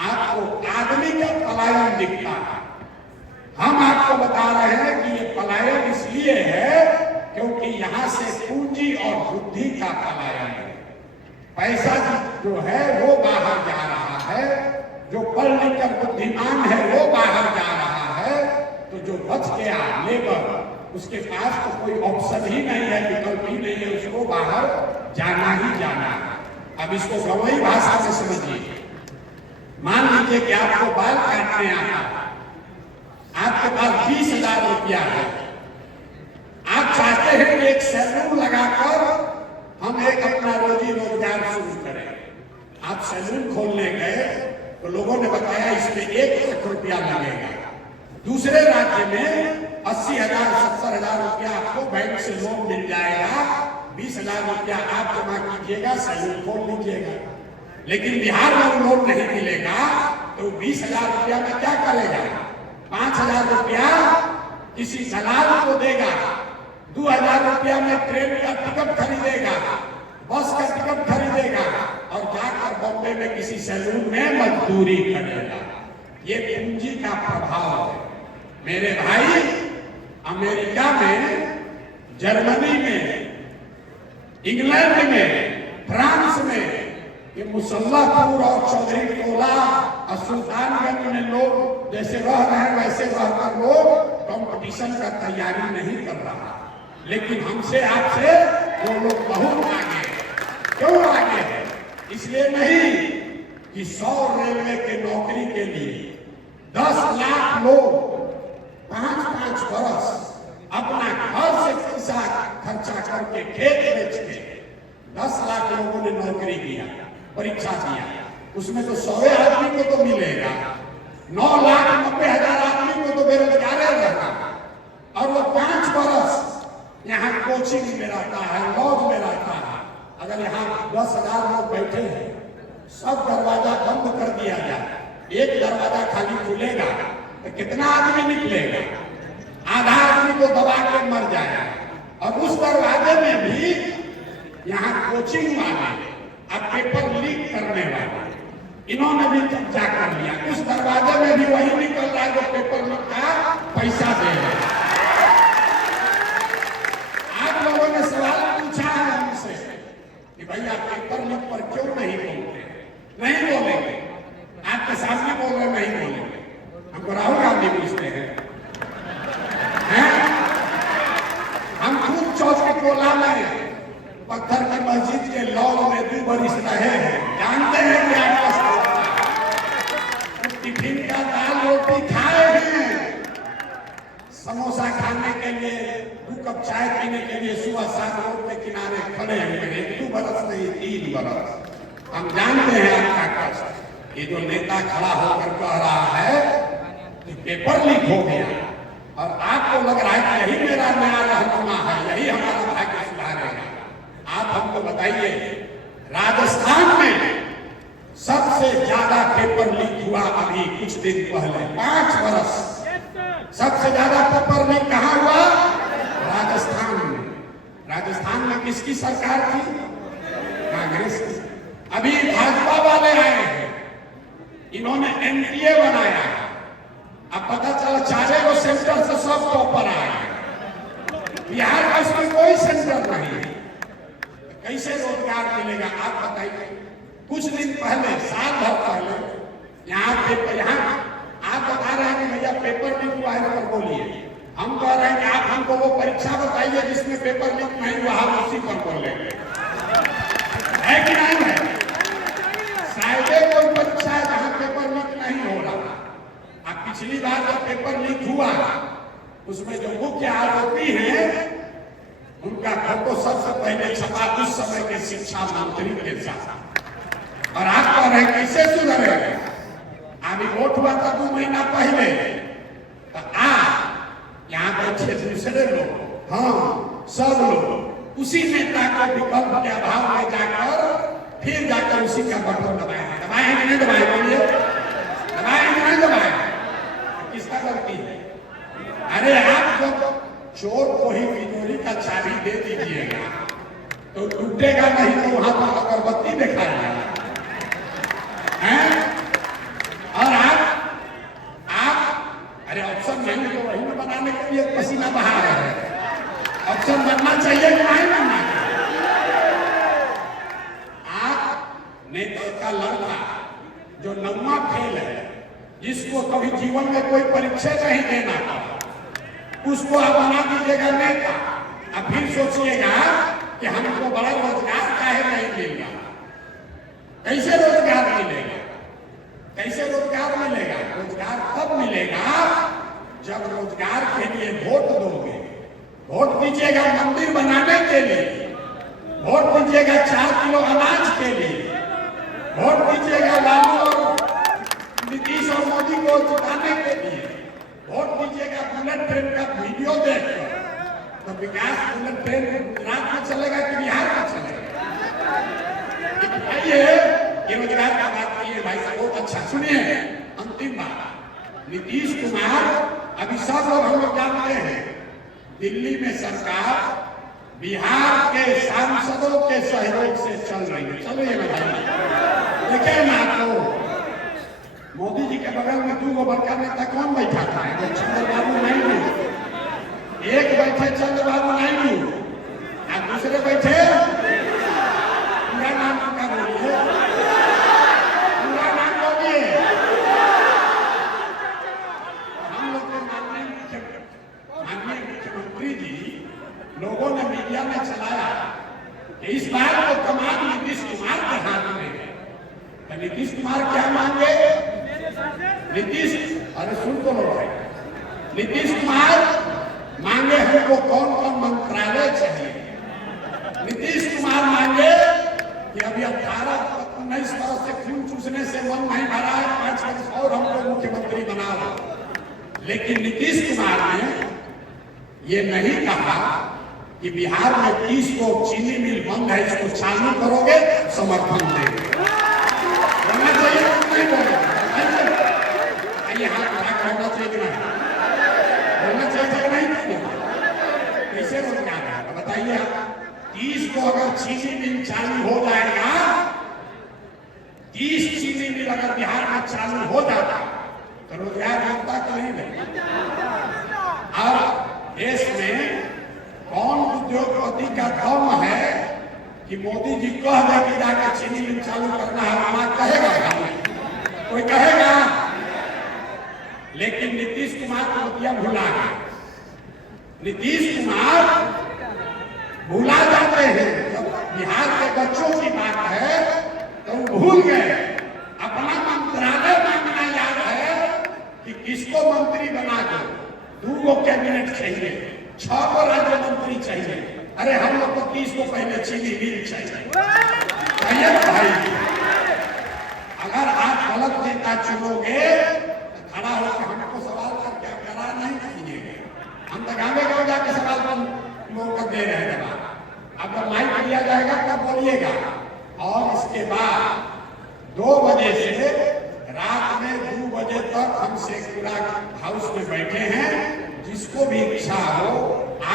आपको आदमी का पलायन दिखता है। हम आपको बता रहे हैं कि ये पलायन इसलिए है क्योंकि यहां से पूंजी और बुद्धि का पलायन है। पैसा जो है वो बाहर जा रहा है, जो पढ़ लिख कर बुद्धिमान है वो बाहर जा रहा है, तो जो बच गया लेबर उसके पास तो कोई ऑप्शन ही नहीं है, विकल्प ही नहीं है, उसको बाहर जाना ही जाना है। अब इसको गवई भाषा में समझिए। मान लीजिए कि आपको बाल काटने आता है, आपके पास 20,000 रुपया है, आप चाहते हैं कि एक सैलून लगाकर हम एक अपना रोजी रोजगार शुरू करें। आप सैलून खोलने गए तो लोगों ने बताया इसमें 1 लाख रुपया लगेगा। दूसरे राज्य में 80,000 70,000 रुपया आपको बैंक से लोन मिल जाएगा, 20,000 रुपया आप जमा कीजिएगा, सैलून खोल लीजिएगा। लेकिन बिहार में लोन नहीं मिलेगा तो 20,000 रुपया में क्या करेगा? 5,000 रुपया किसी दलाल को देगा, 2,000 रुपया में ट्रेन का टिकट खरीदेगा, बस का टिकट खरीदेगा और जाकर बॉम्बे में किसी सैलून में मजदूरी करेगा। ये पूंजी का प्रभाव है मेरे भाई। अमेरिका में, जर्मनी में, इंग्लैंड में, फ्रांस में ये मुसल्लापुर और चौधरी टोला और सुल्तानगंज में लोग जैसे रह रहे हैं वैसे रहकर लोग कंपटीशन का तैयारी नहीं कर रहा। लेकिन हमसे आपसे वो लोग बहुत आगे। क्यों आगे है? इसलिए नहीं कि 100 रेलवे के नौकरी के लिए 10 लाख लोग 5-5 बरस अपना घर से पैसा खर्चा करके खेत बेच के 10 लाख लोगों ने नौकरी किया, परीक्षा दिया, उसमें तो 100 आदमी को तो मिलेगा, 9,90,000 आदमी को तो बेरोजगार रहता और वो 5 बरस यहाँ कोचिंग में रहता है, लॉज में रहता है। अगर यहाँ 10,000 लोग बैठे हैं, सब दरवाजा बंद कर दिया जाए, एक दरवाजा खाली खुलेगा तो कितना आदमी निकलेगा? आधा आदमी को दबा के मर जाएगा। और उस दरवाजे में भी यहाँ कोचिंग वाले, अब पेपर लीक करने वाले, इन्होंने भी कब्जा कर लिया। उस दरवाजे में भी वही निकल रहा है जो पेपर लीक का पैसा दे रहे हैं। आप लोगों ने सवाल पूछा है हमसे कि भैया पेपर लीक पर क्यों नहीं बोलते? नहीं बोलेंगे, आपके सामने बोल रहे नहीं बोलेंगे। हमको राहुल गांधी पूछते हैं, हम खुद चौक के टोला में पत्थर की मस्जिद के लॉज में 2 बरिस रहे हैं, जानते हैं क्या टिफिन का दाल रोटी खाए हैं, समोसा खाने के लिए 2 कप चाय पीने के लिए सुबह 7 रोड के किनारे खड़े हैं। 2 बरस नहीं 3 बरस। हम जानते हैं आपका कष्ट। ये जो नेता खड़ा होकर कह रहा है कि पेपर लीक हो गया और आपको लग रहा है कि यही मेरा नया रहनुमा है, यही हमारा भाग्य सुधारेगा। आप हमको बताइए, राजस्थान में सबसे ज्यादा पेपर लीक हुआ अभी कुछ दिन पहले, 5 बरस सबसे ज्यादा पेपर लीक कहां हुआ? राजस्थान में। राजस्थान में किसकी सरकार थी? कांग्रेस की। अभी भाजपा वाले आए हैं, इन्होंने एनडीए बनाया। अब पता चला 4 सेंटर से सब टॉपर आए। बिहार का इसमें कोई सेंटर नहीं है, कैसे रोजगार मिलेगा? आप बताइए। कुछ दिन पहले, साल भर पहले यहाँ आप बता रहे हैं कि भैया पेपर लीक हुआ है पर बोलिए। हम कह रहे हैं कि आप हमको वो परीक्षा बताइए जिसमें पेपर लीक नहीं हुआ, हम उसी पर बोलेंगे। है कि नहीं है? शायद कोई परीक्षा है जहाँ पेपर लीक नहीं हो रहा। अब पिछली बार जब पेपर लीक हुआ उसमें जो मुख्य आरोपी हैं उनका फोटो सबसे पहले छपा उस समय के शिक्षा मंत्री के साथ। और आप कह रहे हैं कैसे सुधरेगा? अभी वोट हुआ था 2 महीना पहले, तो यहाँ बैठे दूसरे लोग, हाँ सब लोग उसी नेता को विकल्प के अभाव में जाकर फिर जाकर उसी का बटन दबाया है। दबाए हैं कि नहीं दबाए? बोलिए, दबाए हैं कि नहीं दबाए? किसका गलती है? अरे आप चोर को ही तिजोरी का चाबी दे दीजिएगा तो टूटेगा नहीं, तो वहां पर अगरबत्ती दिखाएगा हैं। और आप अरे ऑप्शन नहीं तो वही में बनाने के लिए पसीना बहा रहे हैं। ऑप्शन बनना चाहिए कि नहीं बनना? आप नेता का लड़का जो 9वां फेल है, जिसको कभी जीवन में कोई परीक्षा नहीं देना था, उसको आप बना दीजिएगा नेता। अब फिर सोचिएगा कि हमको बड़ा रोजगार काहे नहीं मिल रहा। कैसे रोजगार मिलेगा? कैसे रोजगार मिलेगा? रोजगार तब मिलेगा जब रोजगार के लिए वोट दोगे। वोट दीजिएगा मंदिर बनाने के लिए, वोट दीजिएगा 4 किलो अनाज के लिए, वोट दीजिएगा लालू और नीतीश और मोदी को जिताने के लिए, वोट दीजिएगा बुलेट ट्रेन का वीडियो देखकर। तो विकास बुलेट ट्रेन गुजरात में चलेगा कि बिहार में चलेगा? ये रोजगार का बात नहीं है भाई साहब। बहुत अच्छा सुनिए, अंतिम बात, नीतीश कुमार अभी सब लोग हम लोग जानते हैं, दिल्ली में सरकार बिहार के सांसदों के सहयोग से चल रही है। चलिए बताइए, देखे ना आप लोग, मोदी जी के बगल में 2 बड़का नेता कौन बैठा था? चंद्रबाबू नायडू। एक बैठे चंद्रबाबू नायडू और दूसरे बैठे, पूरा नाम का बोलिए, पूरा नाम बोलिए। हम लोग के माननीय मुख्यमंत्री जी, लोगों ने मीडिया में चलाया कि इस बार तो कमान नीतीश कुमार के हाथ में है। तो नीतीश कुमार क्या मांगे? नीतीश, अरे सुन तो लो भाई, नीतीश कुमार मांगे हमको कौन कौन मंत्रालय चाहिए। नीतीश कुमार मांगे कि अभी 18-19 वर्ष से खून चूसने से मन नहीं भरा है, 5 वर्ष और हमको मुख्यमंत्री बना दो। लेकिन नीतीश कुमार ने ये नहीं कहा कि बिहार में 30 को चीनी मिल बंद है, इसको चालू करोगे, समर्थन देंगे। होना चाहिए नहीं बोलो, यहाँ होना चाहिए कि नहीं? होना चाहिए कि नहीं? कैसे रोजगार है बताइए आप? 30 को अगर चीनी मिल चालू हो जाएगा, 30 चीनी मिल अगर बिहार में चालू हो जाता तो रोजगार होता कि नहीं लगता? और देश में कौन उद्योगपति का दम है कि मोदी जी कह दे कि जाकर चीनी मिल चालू करना है, वहां कहेगा? कोई कहेगा? लेकिन नीतीश कुमार को भुला गए। नीतीश कुमार भुला जाते हैं। जब बिहार के बच्चों की बात है तो वो भूल गए। अपना मंत्रालय मांगना याद है कि किसको मंत्री बना दो। 2 कैबिनेट चाहिए, 6 राज्य मंत्री चाहिए। अरे हम लोग को 30 को पहले चीनी मिल चाहिए भाई। अगर आप गलत नेता चुनोगे, खड़ा होकर हमको सवाल करके करा नहीं कीजिएगा। हम तो गाँव जाके सवाल लोग दे रहे हैं जवाब। अब जब माइक दिया जाएगा तब बोलिएगा। और इसके बाद 2 बजे से रात में 2 बजे तक हम शेखपुरा हाउस में बैठे हैं। जिसको भी इच्छा हो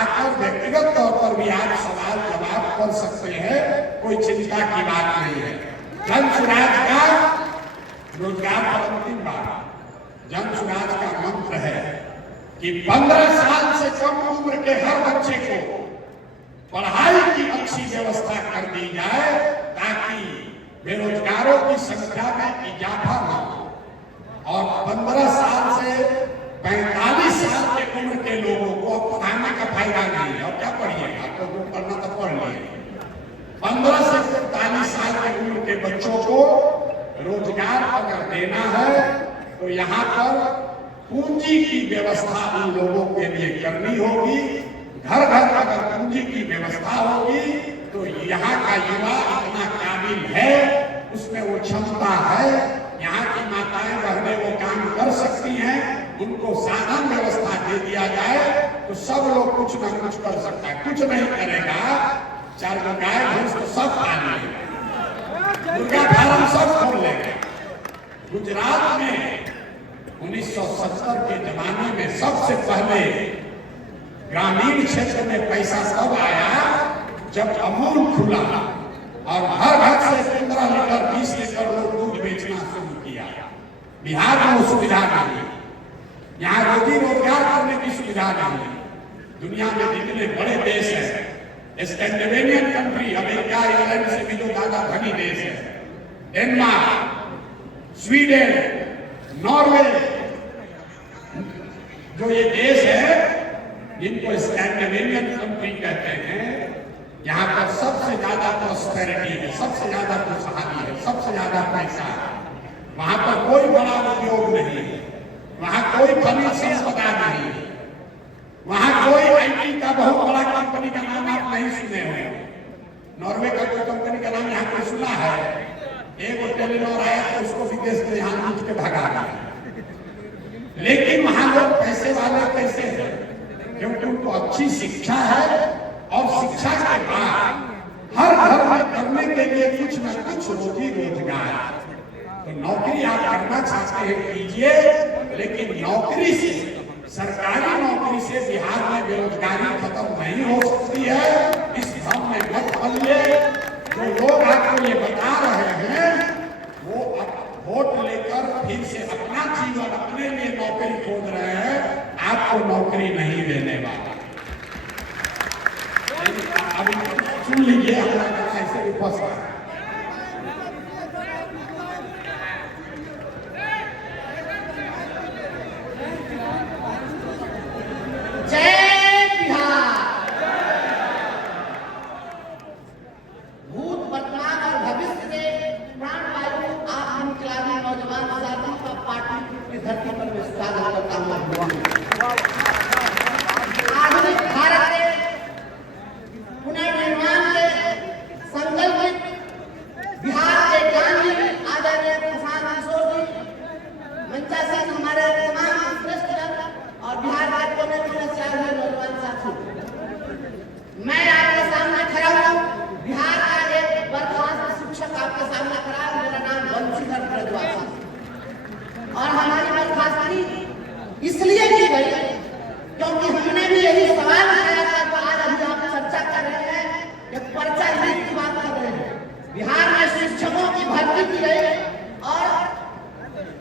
आकर व्यक्तिगत तौर पर भी आप सवाल जवाब कर सकते हैं, कोई चिंता की बात नहीं है। जन सुराज का रोजगार पर अंतिम बात, जन सुराज का मंत्र है कि 15 साल से कम उम्र के हर बच्चे को पढ़ाई की अच्छी व्यवस्था कर दी जाए ताकि बेरोजगारों की संख्या में इजाफा न हो। और 15 साल से 45 साल के उम्र के लोगों को पढ़ाने का फायदा नहीं है। और क्या पढ़िएगा, आपको जो पढ़ना तो पढ़ लिए। 15 से 45 साल के उम्र के बच्चों को रोजगार अगर देना है तो यहाँ पर पूंजी की व्यवस्था उन लोगों के लिए करनी होगी। घर घर अगर पूंजी की व्यवस्था होगी तो यहाँ का युवा इतना काबिल है, उसमें वो क्षमता है, यहाँ की माताएं बहनें वो काम कर सकती हैं। उनको साधन व्यवस्था दे दिया जाए तो सब लोग कुछ न कुछ कर सकता है। कुछ नहीं करेगा, 4 गाय भैंस तो सब पाल लेगा, मुर्गा फार्म सब खोल लेगा। गुजरात में 1970 के जमाने में सबसे पहले ग्रामीण क्षेत्र में पैसा तब आया जब अमूल खुला और हर घर से 15 लीटर 20 लीटर लोग दूध बेचना शुरू किया। बिहार में वो सुविधा नहीं, यहाँ रोजी रोजगार करने की सुविधा नहीं। दुनिया में जितने बड़े देश है, स्कैंडिनेवियन कंट्री, अमेरिका इंग्लैंड से भी जो ज्यादा धनी देश है, डेनमार्क, स्वीडन, नॉर्वे, जो ये देश है जिनको स्कैंडिनेवियन कंट्री कहते हैं, यहाँ पर सबसे ज्यादा प्रॉस्पेरिटी है, सबसे ज्यादा खुशहाली है, सबसे ज्यादा पैसा है। वहां पर कोई बड़ा उद्योग नहीं है, वहां कोई खनिज संपदा नहीं है, वहां कोई आईटी का बहुत बड़ा कंपनी का नाम आप नहीं सुने हुए। नॉर्वे का कोई कंपनी का नाम यहाँ पर सुना है? एक टेलीनॉर आया तो उसको विदेश में यहाँ लूट के भगा दिया। लेकिन वहां लोग पैसे वाले कैसे हैं? क्योंकि उनको अच्छी शिक्षा है और शिक्षा के बाद हर घर में करने के लिए कुछ न कुछ रोजी रोजगार। तो नौकरी आप करना चाहते हैं कीजिए, लेकिन नौकरी से, सरकारी नौकरी से बिहार में बेरोजगारी खत्म नहीं हो सकती है। इस भ्रम में मत पड़िए। जो लोग आपको ये बता रहे हैं वो वोट लेकर फिर से अपना जीवन, अपने लिए नौकरी खोज रहे हैं, आपको नौकरी नहीं देने वाला। अभी सुन लीजिए, हमारा ऐसे भी फंसा है। आधुनिक भारत के पुनर्निर्माण के संकल्प बिहार के गांधी आदरणीय प्रशांत किशोर जी, मंचा सिंह, हमारे तमाम श्रेष्ठ और बिहार के कोने कोने से आए हुए नौजवान साथी, मैं आपके सामने खड़ा हूँ। बिहार का एक बर्खास्त शिक्षक आपके सामने खड़ा है। मेरा नाम बंशीधर ब्रजवाल और हमारी बर्खास्ती इसलिए की गई क्योंकि हमने भी यही सवाल उठाया था। तो आज अभी आप चर्चा कर रहे हैं, एक पर्चा लीक की बात कर रहे हैं। बिहार में शिक्षकों की भर्ती की गई और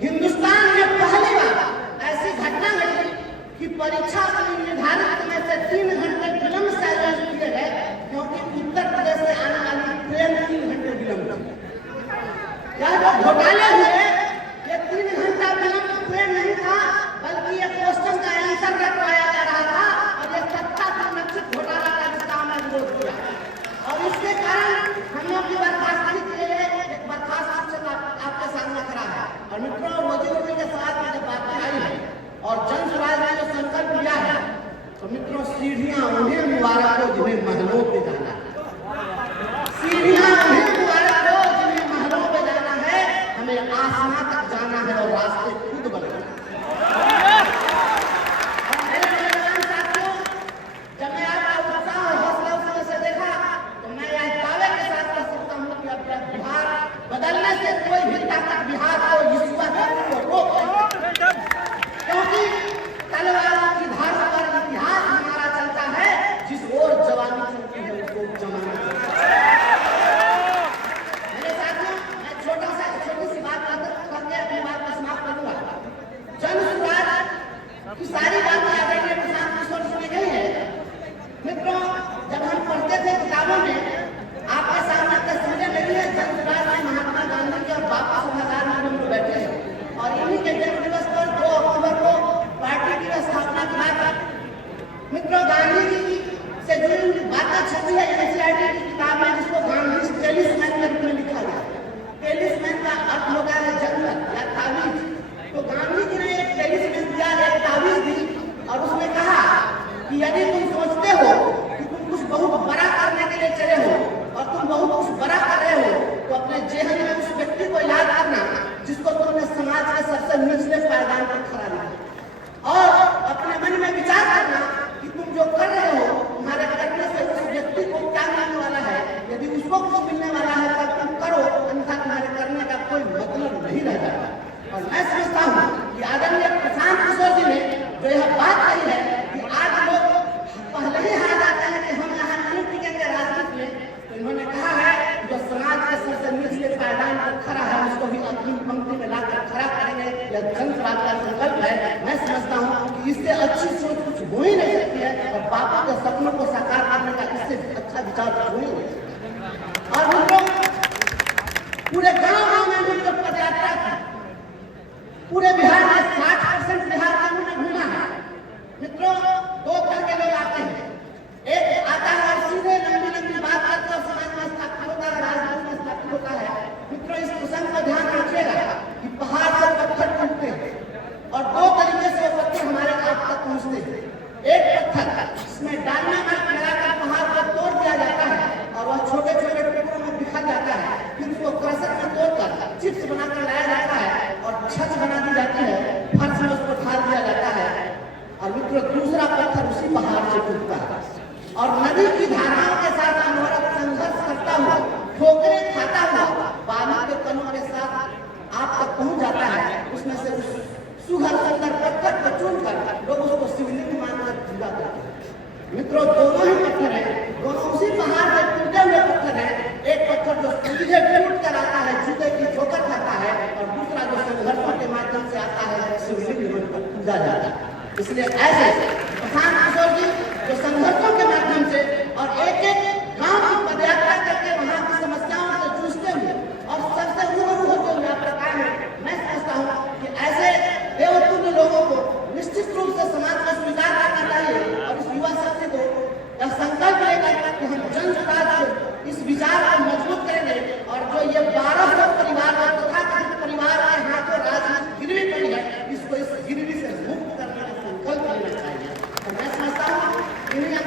हिंदुस्तान में पहली बार ऐसी घटना घटी कि परीक्षा अपनी निर्धारित समय से 3 घंटे विलंब से आयोजित किए गए, क्योंकि उत्तर प्रदेश से आने वाली ट्रेन 3 घंटे विलंब थी। यह जो घोटाले हुए, ये 3 घंटा विलंब ट्रेन नहीं था, बल्कि ये क्वेश्चन का आंसर रखवाया जा रहा था और ये सत्ता संरक्षित घोटाला का जिसका हमने विरोध किया। और इसके कारण हम लोग की बर्खास्ती के लिए एक बर्खास्त शिक्षक आपके सामने खड़ा है। और मित्रों, रोजी रोटी के सवाल की जब बात आई है और जन स्वराज ने जो संकल्प लिया है, तो मित्रों सीढ़ियां उन्हें मुबारक हो जिन्हें महलों पे जाना है। सीढ़ियां उन्हें मुबारक हो जिन्हें महलों पे जाना है। हमें आसमान तक जाना है और रास्ते खुद बनाना है। जब मैं आपका उत्साह और हौसला उसमें से देखा, तो मैं यह दावे के साथ कह सकता हूँ कि अब बिहार बदलने से कोई भी ताकत बिहार को इस बात को रोक नहीं, क्योंकि तलवार की धार पर इतिहास हमारा चलता है। जिस ओर जवानी चलती है उसको जमाना चलता है। मेरे साथियों, मैं छोटी सी बात करके अपनी बात को समाप्त करूंगा। जन स्वराज की सारी बातें आदरणीय प्रशांत किशोर जी ने कही है। मित्रों, जब हम पढ़ते थे किताबों में, आपके सामने तस्वीरें लगी है जन स्वराज में महात्मा गांधी के और बापू सभागार में हम लोग बैठे हैं। और इन्हीं के जन्म दिवस पर 2 अक्टूबर को पार्टी की स्थापना की बात, मित्रों, गांधी जी से जुड़ी बातें छपी है एनसीईआरटी की किताब में, जिसको गांधी टेलिस्मैन के रूप में लिखा गया। टेलिस्मैन का अर्थ होता है जंगल या ताबीज। तो गांधी जी ने एक टेलिस्मैन दिया, एक ताबीज दी और उसने कहा कि यदि तुम सोचते हो कि तुम कुछ बहुत बड़ा करने के लिए चले हो और तुम बहुत कुछ बड़ा कर रहे हो, तो अपने जेहन में उस व्यक्ति को याद करना जिसको तुमने समाज के सबसे निचले पायदान पर खड़ा किया, और अपने मन में विचार करना कि तुम जो कर रहे हो, तुम्हारे करने से उस व्यक्ति को क्या मिलने वाला है। यदि उसको कुछ मिलने वाला है तब तुम करो, अन्यथा तुम्हारे करने का कोई मतलब नहीं रह जाता। और मैं समझता हूँ कि आदरणीय प्रशांत किशोर जी ने जो यह बात कही है कि आज लोग इससे अच्छी सोच कुछ हो ही नहीं सकती है और बापू के सपनों को साकार करने का इससे अच्छा विचार हो ही नहीं सकता। और मित्रों, पूरे गांव में मिलकर पदयात्रा की, पूरे बिहार में 60% बिहार का उन्होंने घूमा है। मित्रों, दो तरह के लोग आते हैं, एक आता है और सीधे लंबी लंबी बात करके और समाज में स्थापित होता है, राजनीति में स्थापित होता है। मित्रों, इस प्रसंग का ध्यान रखिएगा कि पहाड़ से पत्थर टूटते हैं और दो तरीके से वो पत्थर हमारे आप तक पहुंचते हैं। एक पत्थर जिसमें डायनामाइट लगाकर पहाड़ को तोड़ दिया जाता है और वह छोटे छोटे टुकड़ों में बिखर जाता है, फिर उसको क्रशर में तोड़कर चिप्स बनाकर लाया जाता है और छत बना दी जाती है, फर्श में उसको ढाल दिया जाता है। और मित्रों, दूसरा पत्थर उसी पहाड़ से टूटता है और नदी की धाराओं के साथ अनवरत संघर्ष करता हुआ, ठोकरें खाता हुआ बालू के कणों के साथ आप तक पहुंच जाता है। उसमें से उस सुघर सुंदर पत्थर को चुनकर लोग उसको शिवलिंग मानकर पूजा करते हैं। मित्रों, दोनों ही पत्थर हैं, दोनों उसी पहाड़ से टूटे हुए पत्थर हैं। एक पत्थर जो सीधे टूट कर आता है, जूते की ठोकर खाता है, और दूसरा जो संघर्षों के माध्यम से आता है, शिवलिंग बनकर पूजा जाता है। इसलिए ऐसे प्रशांत किशोर जी जो संघर्षों के माध्यम से और एक एक गांव की पदयात्रा करके वहां की समस्याओं से जूझते हुए और सबसे रूबरू होते हुए आपका काम है, मैं समझता हूँ कि ऐसे देवतुल्य लोगों को निश्चित रूप से समाज में स्वीकार करना चाहिए और इस युवा शक्ति को यह संकल्प लेकर कि हम जन स्वराज से इस विचार को मजबूत करेंगे और जो ये 1200 परिवार और तथाकथित परिवार के हाथों राजनीतिक गिरवी पड़ी है, इसको इस गिरवी से मुक्त करने का संकल्प लेना चाहिए। तो मैं समझता हूँ इन्हीं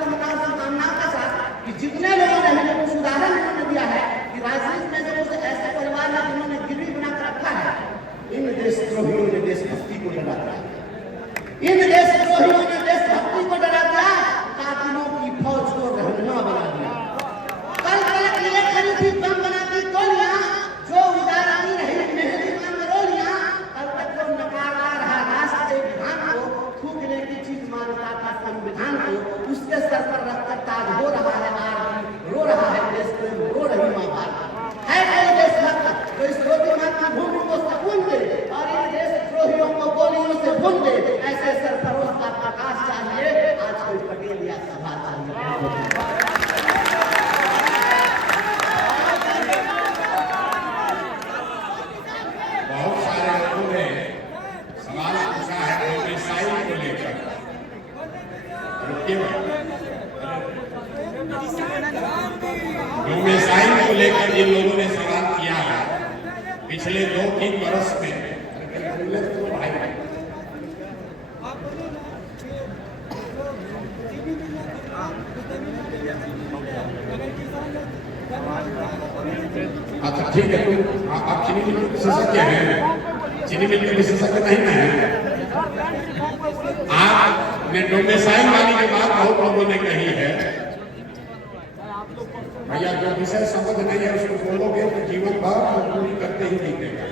शुभकामनाओं के साथ कि जितने लोगों ने हमें कुछ उदाहरण उन्होंने दिया है कि राजनीति में जो कुछ ऐसे परिवार है जिन्होंने गिरवी बनाकर रखा है, इन देशद्रोहियों ने देशभक्ति को डरा दिया, इन देशद्रोहियों ने देशभक्ति को डरा दिया, कातिलों की फौज को रहनुमा बना दिया। कल तलक लिए खड़ी थी बम बनाती गोलियां, जो उजाड़ती रही मेहंदी मंगरोलियां, कल तक जो नकारता रहा राष्ट्रीय विधान को, थूकने की चीज मानता था संविधान को, उसके सर पर रखकर ताज हो रहा है आज, रो रहा है देश प्रेम, रो रही माँ बाप। है कोई देशभक्त जो इस रोटी मातृभूमि को सकून दे और इन देशद्रोहियों को गोलियों से भून दे? ऐसे सरफरोश का प्रकाश चाहिए, आज कोई पटेल या सभा चाहिए। बहुत सारे लोगों ने सवाल पूछा है डोमिसाइल को लेकर। डोमिसाइल को लेकर जिन लोगों ने सवाल किया है पिछले 2-3 वर्ष में, अच्छा ठीक है, तुम आप चीनी मिल के विशेषज्ञ हैं, चीनी मिल के विशेषज्ञ नहीं है। आपने डोमिसाइल वाली की बात बहुत लोगों ने कही है। भैया जो विषय समझ नहीं है उसको बोलोगे तो जीवन भर मजबूरी करते ही दिखेगा।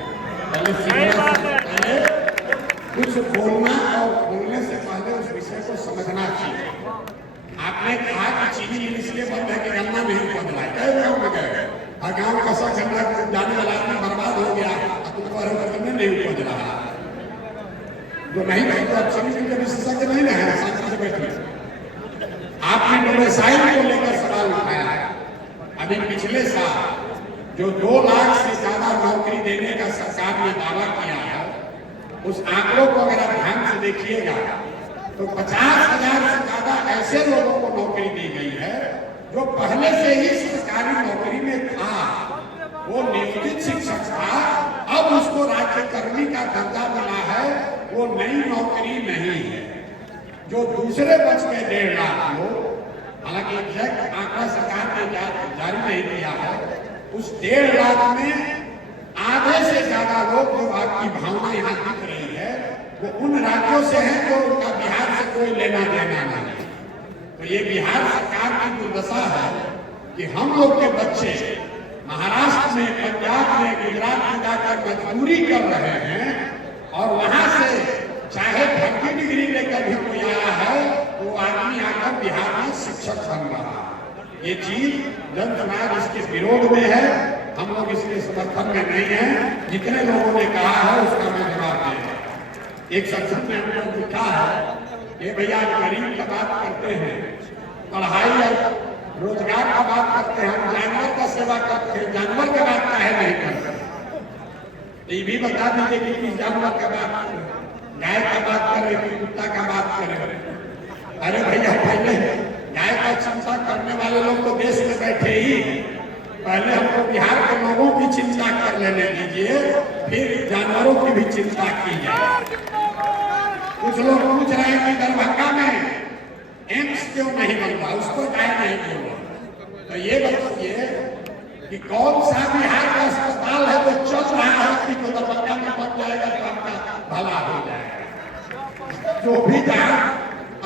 पहले सीखना, पहले कुछ बोलना और बोलने से पहले उस विषय को समझना चाहिए। आपने कहा कि चीनी मिल इसलिए बंद है कि गन्ना नहीं बदला है, कई गाँव में गए और गाँव का सब गन्ना जाने वाला आदमी बर्बाद हो गया, तुमको गन्ने नहीं उपज रहा, जो नहीं कहीं तो आप चीनी मिल के विशेषज्ञ नहीं है, शांति से बैठिए। आपने डोमिसाइल को लेकर सवाल उठाया है। अभी पिछले साल जो 2 लाख से ज्यादा नौकरी देने का सरकार ने दावा किया है, उस आंकड़ों को अगर आप ध्यान से देखिएगा तो 50,000 से ज्यादा ऐसे लोगों को नौकरी दी गई है जो पहले से ही सरकारी नौकरी में था, वो नियोजित शिक्षक था, अब उसको राज्यकर्मी का दर्जा मिला है, वो नई नौकरी नहीं है। जो दूसरे बच के 1.5 लाख लोग, हालांकि एग्जैक्ट आंकड़ा सरकार ने जारी नहीं किया है, उस 1.5 लाख में आधे से ज्यादा लोग, जो आपकी भावना यहाँ दिख रही है, वो उन राज्यों से हैं जो उनका बिहार से कोई लेना देना नहीं। तो ये बिहार सरकार की दुर्दशा है कि हम लोग के बच्चे महाराष्ट्र में, पंजाब में, गुजरात में जाकर मजदूरी कर रहे हैं और वहां से चाहे फर्जी डिग्री लेकर भी कोई आया है तो आदमी आकर बिहार में शिक्षक बन रहा है। ये चीज जन समाज इसके विरोध में है, हम लोग इसके समर्थन में नहीं है। जितने लोगों ने कहा है उसका मैं जवाब दे रहा हूं। एक संसद में हमने लिखा है कि भैया गरीब की बात करते हैं, पढ़ाई और रोजगार का बात करते हैं, हम जानवर का सेवा करते हैं, जानवर की बात काहे नहीं करते? ये भी बता दीजिए कि किस जानवर का बात करें, गाय का बात करें कि कुत्ता का बात करें? अरे भैया पहले गाय का चिंता करने वाले लोग तो देश में बैठे ही, पहले हमको बिहार के लोगों की चिंता कर लेने दीजिए, फिर जानवरों की भी चिंता की जाए। कुछ लोग पूछ रहे हैं कि दरभंगा में एम्स क्यों नहीं बनता, उसको काहे नहीं बोला? तो ये बताइए कि कौन सा बिहार का अस्पताल है जो चल रहा है कि तो दरभंगा में बन जाएगा तो आपका भला हो जाएगा। जो भी जहाँ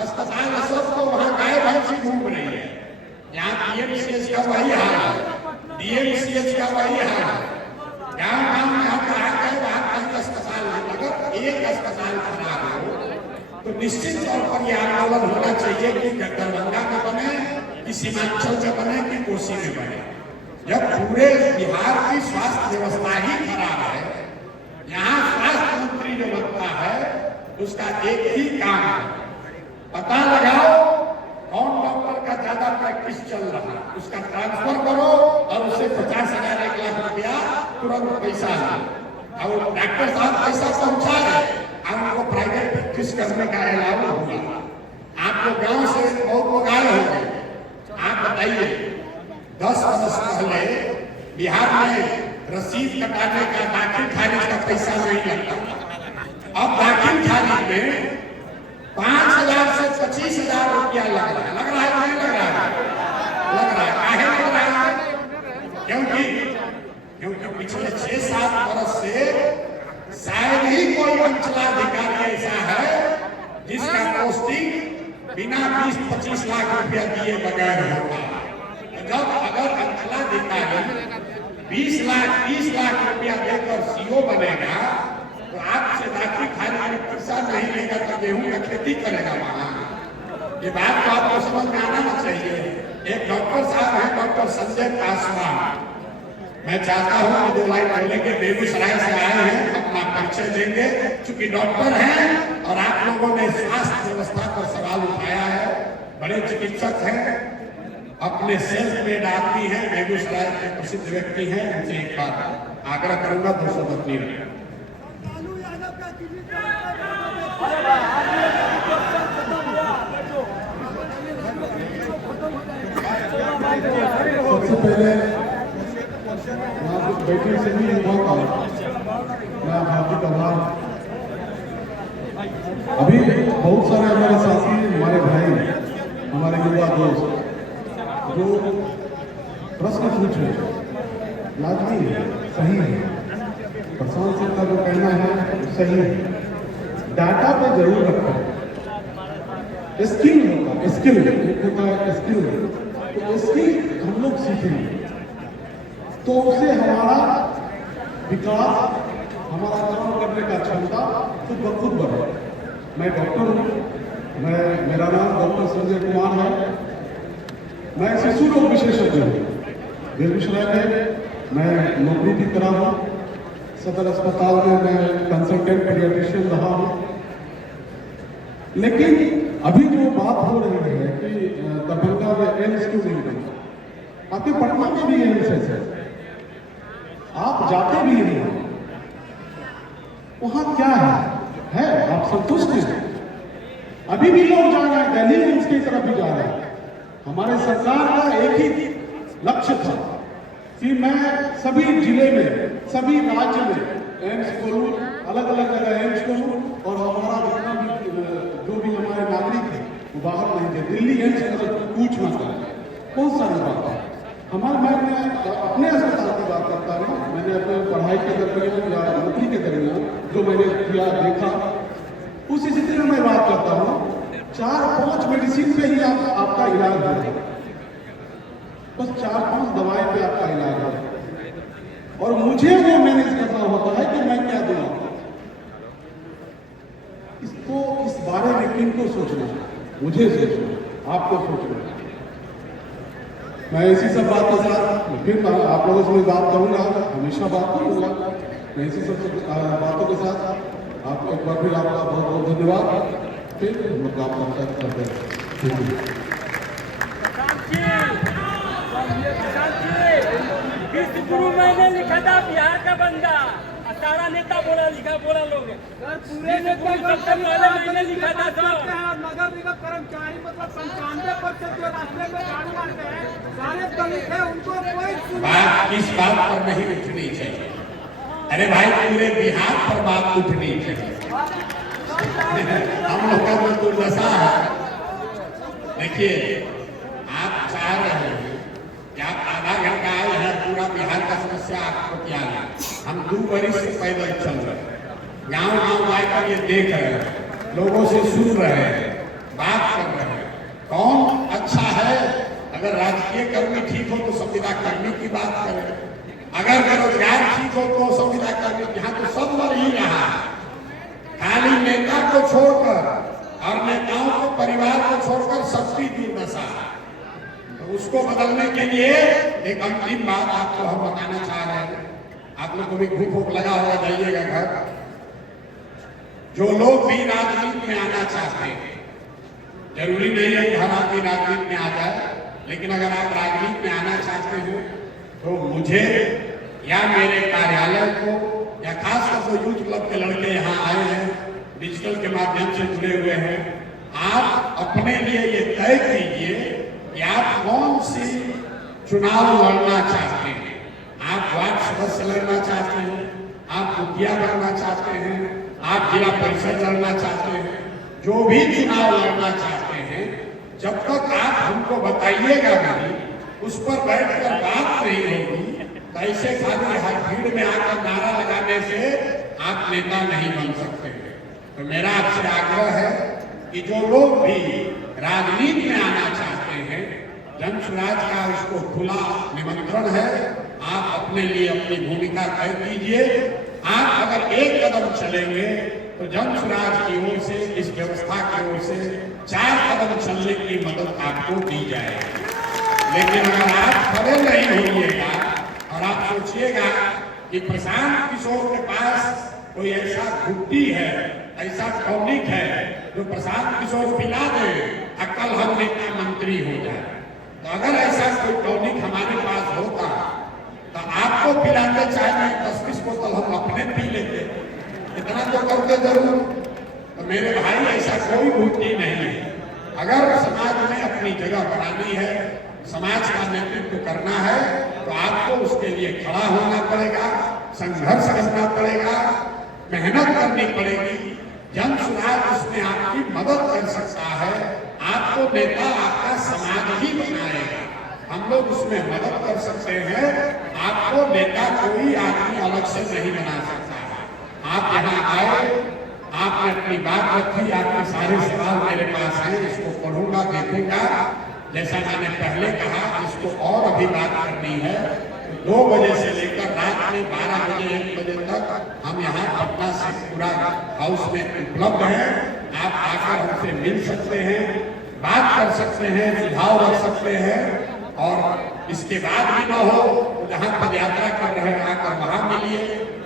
अस्पताल है सब तो वहाँ गाय भैंसी घूम रही है। यहाँ पीएमसीएच का वही हाल है, डीएमसीएच का वही हाल है। गाँव में हम कहा गए वहाँ कहीं अस्पताल नहीं, मगर एक अस्पताल खराब हो तो निश्चित तौर पर यह आंदोलन होना चाहिए कि दरभंगा में बने, कि सीमांचल में बने, कि कोसी में बने। जब पूरे बिहार की स्वास्थ्य व्यवस्था ही खराब है, यहाँ स्वास्थ्य मंत्री जो बनता है उसका एक ही काम है, पता लगाओ कौन डॉक्टर का ज्यादा प्रैक्टिस चल रहा है, उसका ट्रांसफर करो और उससे 50,000 1 लाख रुपया तुरंत पैसा लो। और डॉक्टर साहब पैसा पहुंचा रहे, आपको प्राइवेट प्रैक्टिस करने का अलावा होगा। आपको गांव से बहुत लोग आए होंगे, आप बताइए 10 वर्ष पहले बिहार में रसीद कटाने का, दाखिल खारिज का पैसा नहीं लगता। अब दाखिल खारिज में 5,000 से 25,000 रुपया लग रहा है। लग रहा है नहीं लग रहा है? लग रहा है। काहे लग रहा है? क्योंकि पिछले 6-7 वर्ष से शायद ही कोई अंचलाधिकारी ऐसा है जिसका पोस्टिंग बिना 20-25 लाख रुपया दिए बगैर होगा। जब अगर अंचलाधिकारी 20 लाख 30 लाख रुपया देकर सीओ बनेगा तो आपसे दाखिल खारिज में पैसा नहीं लेगा तो गेहूं का खेती करेगा वहां। ये बात तो आपको समझ में आना चाहिए। एक डॉक्टर साहब है, डॉक्टर संजय पासवान, मैं चाहता हूं कि 2 लाइन बोले के बेगूसराय से आए हैं, अपना परिचय देंगे। चूंकि डॉक्टर हैं और आप लोगों ने स्वास्थ्य व्यवस्था पर सवाल उठाया है, बड़े चिकित्सक हैं, अपने सेल्फ मेड आदमी हैं, बेगूसराय के प्रसिद्ध व्यक्ति हैं। उनसे एक बार आग्रह करूंगा, 2 शब्द अपनी सबसे पहले बैठे सभी युवाओं का मैं हार्दिक आभार। अभी बहुत सारे हमारे साथी, हमारे भाई, हमारे युवा दोस्त जो प्रश्न पूछ रहे हैं, लाजमी है, सही है। प्रशांत सिंह का जो कहना है सही है। डाटा पे जरूर रखो, स्किल होता है, स्किल एक होता है स्किल, तो स्किल हम लोग सीखेंगे तो उससे हमारा विकास, हमारा काम करने का क्षमता खुद ब खुद बढ़े। मैं डॉक्टर हूँ, मेरा नाम डॉक्टर संजय कुमार है। मैं शिशु रोग विशेषज्ञ हूँ। बेगूसराय में मैं नौकरी भी करा हूँ। सदर अस्पताल में मैं कंसल्टेंट पीडियाट्रिशियन रहा हूँ। लेकिन अभी जो बात हो रही है कि दरभंगा में एम्स क्यों नहीं बना, आपके पटना में भी एम्स है, आप जाते भी नहीं, वहां क्या है आप संतुष्ट हैं? अभी भी लोग जा रहे हैं, दिल्ली एम्स की तरफ भी जा रहे हैं। हमारे सरकार का एक ही लक्ष्य था कि मैं सभी जिले में, सभी राज्य में एम्स खोलूं, अलग अलग जगह एम्स खोलूं और हमारा जितना भी जो भी हमारे नागरिक हैं वो बाहर नहीं गए, दिल्ली एम्स का पूछ ना करें। बहुत सारी बात है हमारे, मैं अपने अस्पताल की बात करता हूँ। मैंने अपने पढ़ाई के दरमियान या नौकरी के दरमियान जो मैंने किया देखा, उस स्थिति में मैं बात करता हूँ 4-5 मेडिसिन पे ही आपका इलाज हो रहा है, बस 4-5 दवाई पे आपका इलाज हो रहा है और मुझे वो मैनेज करना होता है कि मैं क्या दूँ। इसको इस बारे में किनको सोचना, मुझे सोचना, आपको सोचना। मैं इसी सब बात के साथ फिर आप लोगों से मैं बात करूंगा, हमेशा बात करूंगा। मैं इसी सब बातों के साथ आपको एक बार फिर आपका बहुत बहुत धन्यवाद। फिर हम लोग आपका चर्चा करते हैं। गुरु मैंने लिखा था बिहार का बंदा, सारा नेता बोला लोग पूरे नेता सबसे पहले मैंने लिखा था सर। नगर निगम कर्मचारी मतलब 95% जो रास्ते में झाड़ू मारते हैं सारे दलित है, उनको कोई बात इस बात पर नहीं उठनी चाहिए। अरे भाई पूरे बिहार पर बात उठनी चाहिए। हम लोग का जो दुर्दशा है, देखिए आप चाह रहे हैं कि आप आधा घंटा आए हैं, पूरा बिहार का समस्या आपको क्या है। हम 2 बरिस से पैदल चल रहे हैं, गाँव गाँव आकर ये देख रहे हैं, लोगों से सुन रहे हैं, बात कर रहे हैं कौन अच्छा है। अगर राजकीय कर्मी ठीक हो तो संविदा कर्मी की बात करें, अगर बेरोजगार ठीक हो तो संविदा कर्मी। यहाँ तो सब मर ही रहा है, खाली नेता को छोड़कर और नेताओं के परिवार को छोड़कर सबकी दुर्दशा है। तो उसको बदलने के लिए एक अंतिम बात आपको हम बताना चाह रहे हैं। आप लोग को भी भूख लगा होगा, जाइएगा घर। जो लोग भी राजनीति में आना चाहते हैं, जरूरी नहीं है कि हर आदमी राजनीति में आ जाए, लेकिन अगर आप राजनीति में आना चाहते हो तो मुझे या मेरे कार्यालय को, या खासकर जो यूथ क्लब के लड़के यहाँ आए हैं, डिजिटल के माध्यम से जुड़े हुए हैं, आप अपने लिए ये तय कीजिए कि आप कौन सी चुनाव लड़ना चाहते हैं। आप वार्ड सदस्य लड़ना चाहते हैं, आप मुखिया बनना चाहते हैं, आप जिला परिषद लड़ना चाहते हैं, जो भी चुनाव लड़ना चाहते हैं, जब तक आप हमको बताइएगा नहीं, उस पर बैठकर बात नहीं होगी, तो ऐसे खाली हर भीड़ में आकर नारा लगाने से आप नेता नहीं बन सकते। तो मेरा आपसे आग्रह है कि जो लोग भी राजनीति में आना चाहते हैं, जन स्वराज का उसको खुला निमंत्रण है। आप अपने लिए अपनी भूमिका तय कीजिए। आप अगर एक कदम चलेंगे तो जन स्वराज की ओर से, इस व्यवस्था की ओर से 4 कदम चलने की मदद आपको दी जाएगी। लेकिन अगर आप खड़े नहीं होइएगा और आप सोचिएगा कि प्रशांत किशोर के पास कोई ऐसा घुट्टी है, ऐसा टॉनिक है जो प्रशांत किशोर पिला दे, कल हम नेता मंत्री हो जाए, तो अगर ऐसा कोई टॉनिक हमारे पास होता तो आपको पिलाते, चाहे नहीं 10-20 बोतल हम अपने पी लेते, इतना तो करते जरूर। तो मेरे भाई ऐसा कोई घुट्टी नहीं है। अगर समाज में अपनी जगह बनानी है, समाज का नेतृत्व करना है, तो आपको उसके लिए खड़ा होना पड़ेगा, संघर्ष करना पड़ेगा, मेहनत करनी पड़ेगी। जन स्वराज उसमें आपकी मदद कर सकता है। आपको नेता आपका समाज ही बनाएगा, हम लोग उसमें मदद कर सकते हैं। आपको नेता कोई आदमी अलग से नहीं बना सकता है। आप यहाँ आए, आपने अपनी बात रखी, आपके सारे सवाल मेरे पास हैं, इसको पढ़ूंगा, देखूंगा। जैसा मैंने पहले कहा, इसको और अभी बात करनी है तो 2 बजे से लेकर रात में 12 बजे 1 बजे तक हम यहाँ पटना से पूरा हाउस में उपलब्ध हैं। आप आकर हमसे मिल सकते हैं, बात कर सकते हैं, सुझाव रख सकते हैं। और इसके बाद भी न हो तो जहाँ पद यात्रा कर रहे हैं आकर वहाँ मिलिए,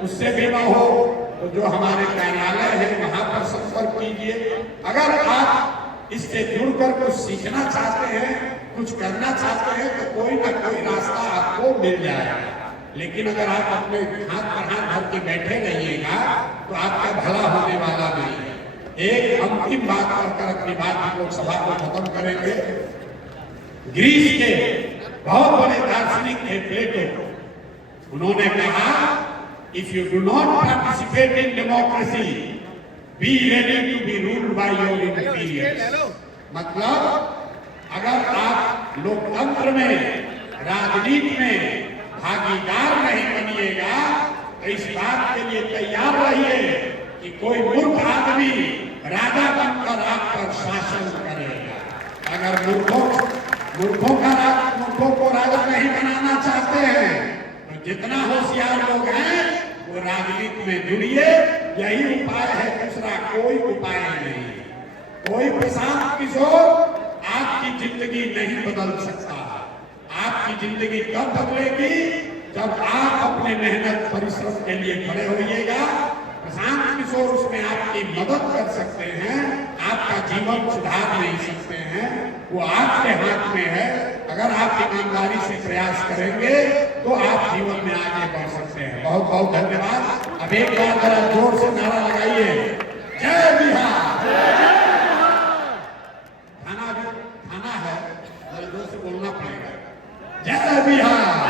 उससे भी न हो तो जो हमारे कार्यालय है वहाँ पर संपर्क कीजिए। अगर आप इससे जुड़कर कुछ सीखना चाहते हैं, कुछ करना चाहते हैं, तो कोई ना कोई रास्ता आपको मिल जाएगा। लेकिन अगर आप अपने हाथ पर हाथ धर के बैठे रहिएगा तो आपका भला होने वाला नहीं है। एक अंतिम बात करके अपनी बात हम लोग सभा को खत्म करेंगे। ग्रीस के बहुत बड़े दार्शनिक थे प्लेटो, उन्होंने कहा, if you do not participate in democracy, be ready to be ruled by your inferiors. मतलब अगर आप लोकतंत्र में, राजनीति में भागीदार नहीं बनिएगा तो इस बात के लिए तैयार रहिए कि कोई मूर्ख आदमी राजा बनकर आप पर शासन करेगा। अगर मूर्खों को राजा नहीं बनाना चाहते हैं तो जितना होशियार लोग हैं वो राजनीति में जुड़िए, यही उपाय है, दूसरा कोई उपाय नहीं। कोई प्रशांत किशोर आपकी जिंदगी नहीं बदल सकता। आपकी जिंदगी तब बदलेगी जब आप अपने मेहनत परिश्रम के लिए खड़े होइएगा, प्रशांत किशोर उसमें आपकी मदद कर सकते हैं, आपका जीवन सुधार नहीं सकते हैं, वो आपके हाथ में है। अगर आप ईमानदारी से प्रयास करेंगे तो आप जीवन में आगे बढ़ सकते हैं। बहुत बहुत धन्यवाद। अब एक बार जरा जोर से नारा लगाइए, जय बिहार। थाना है, जोर से बोलना पड़ेगा, जय बिहार।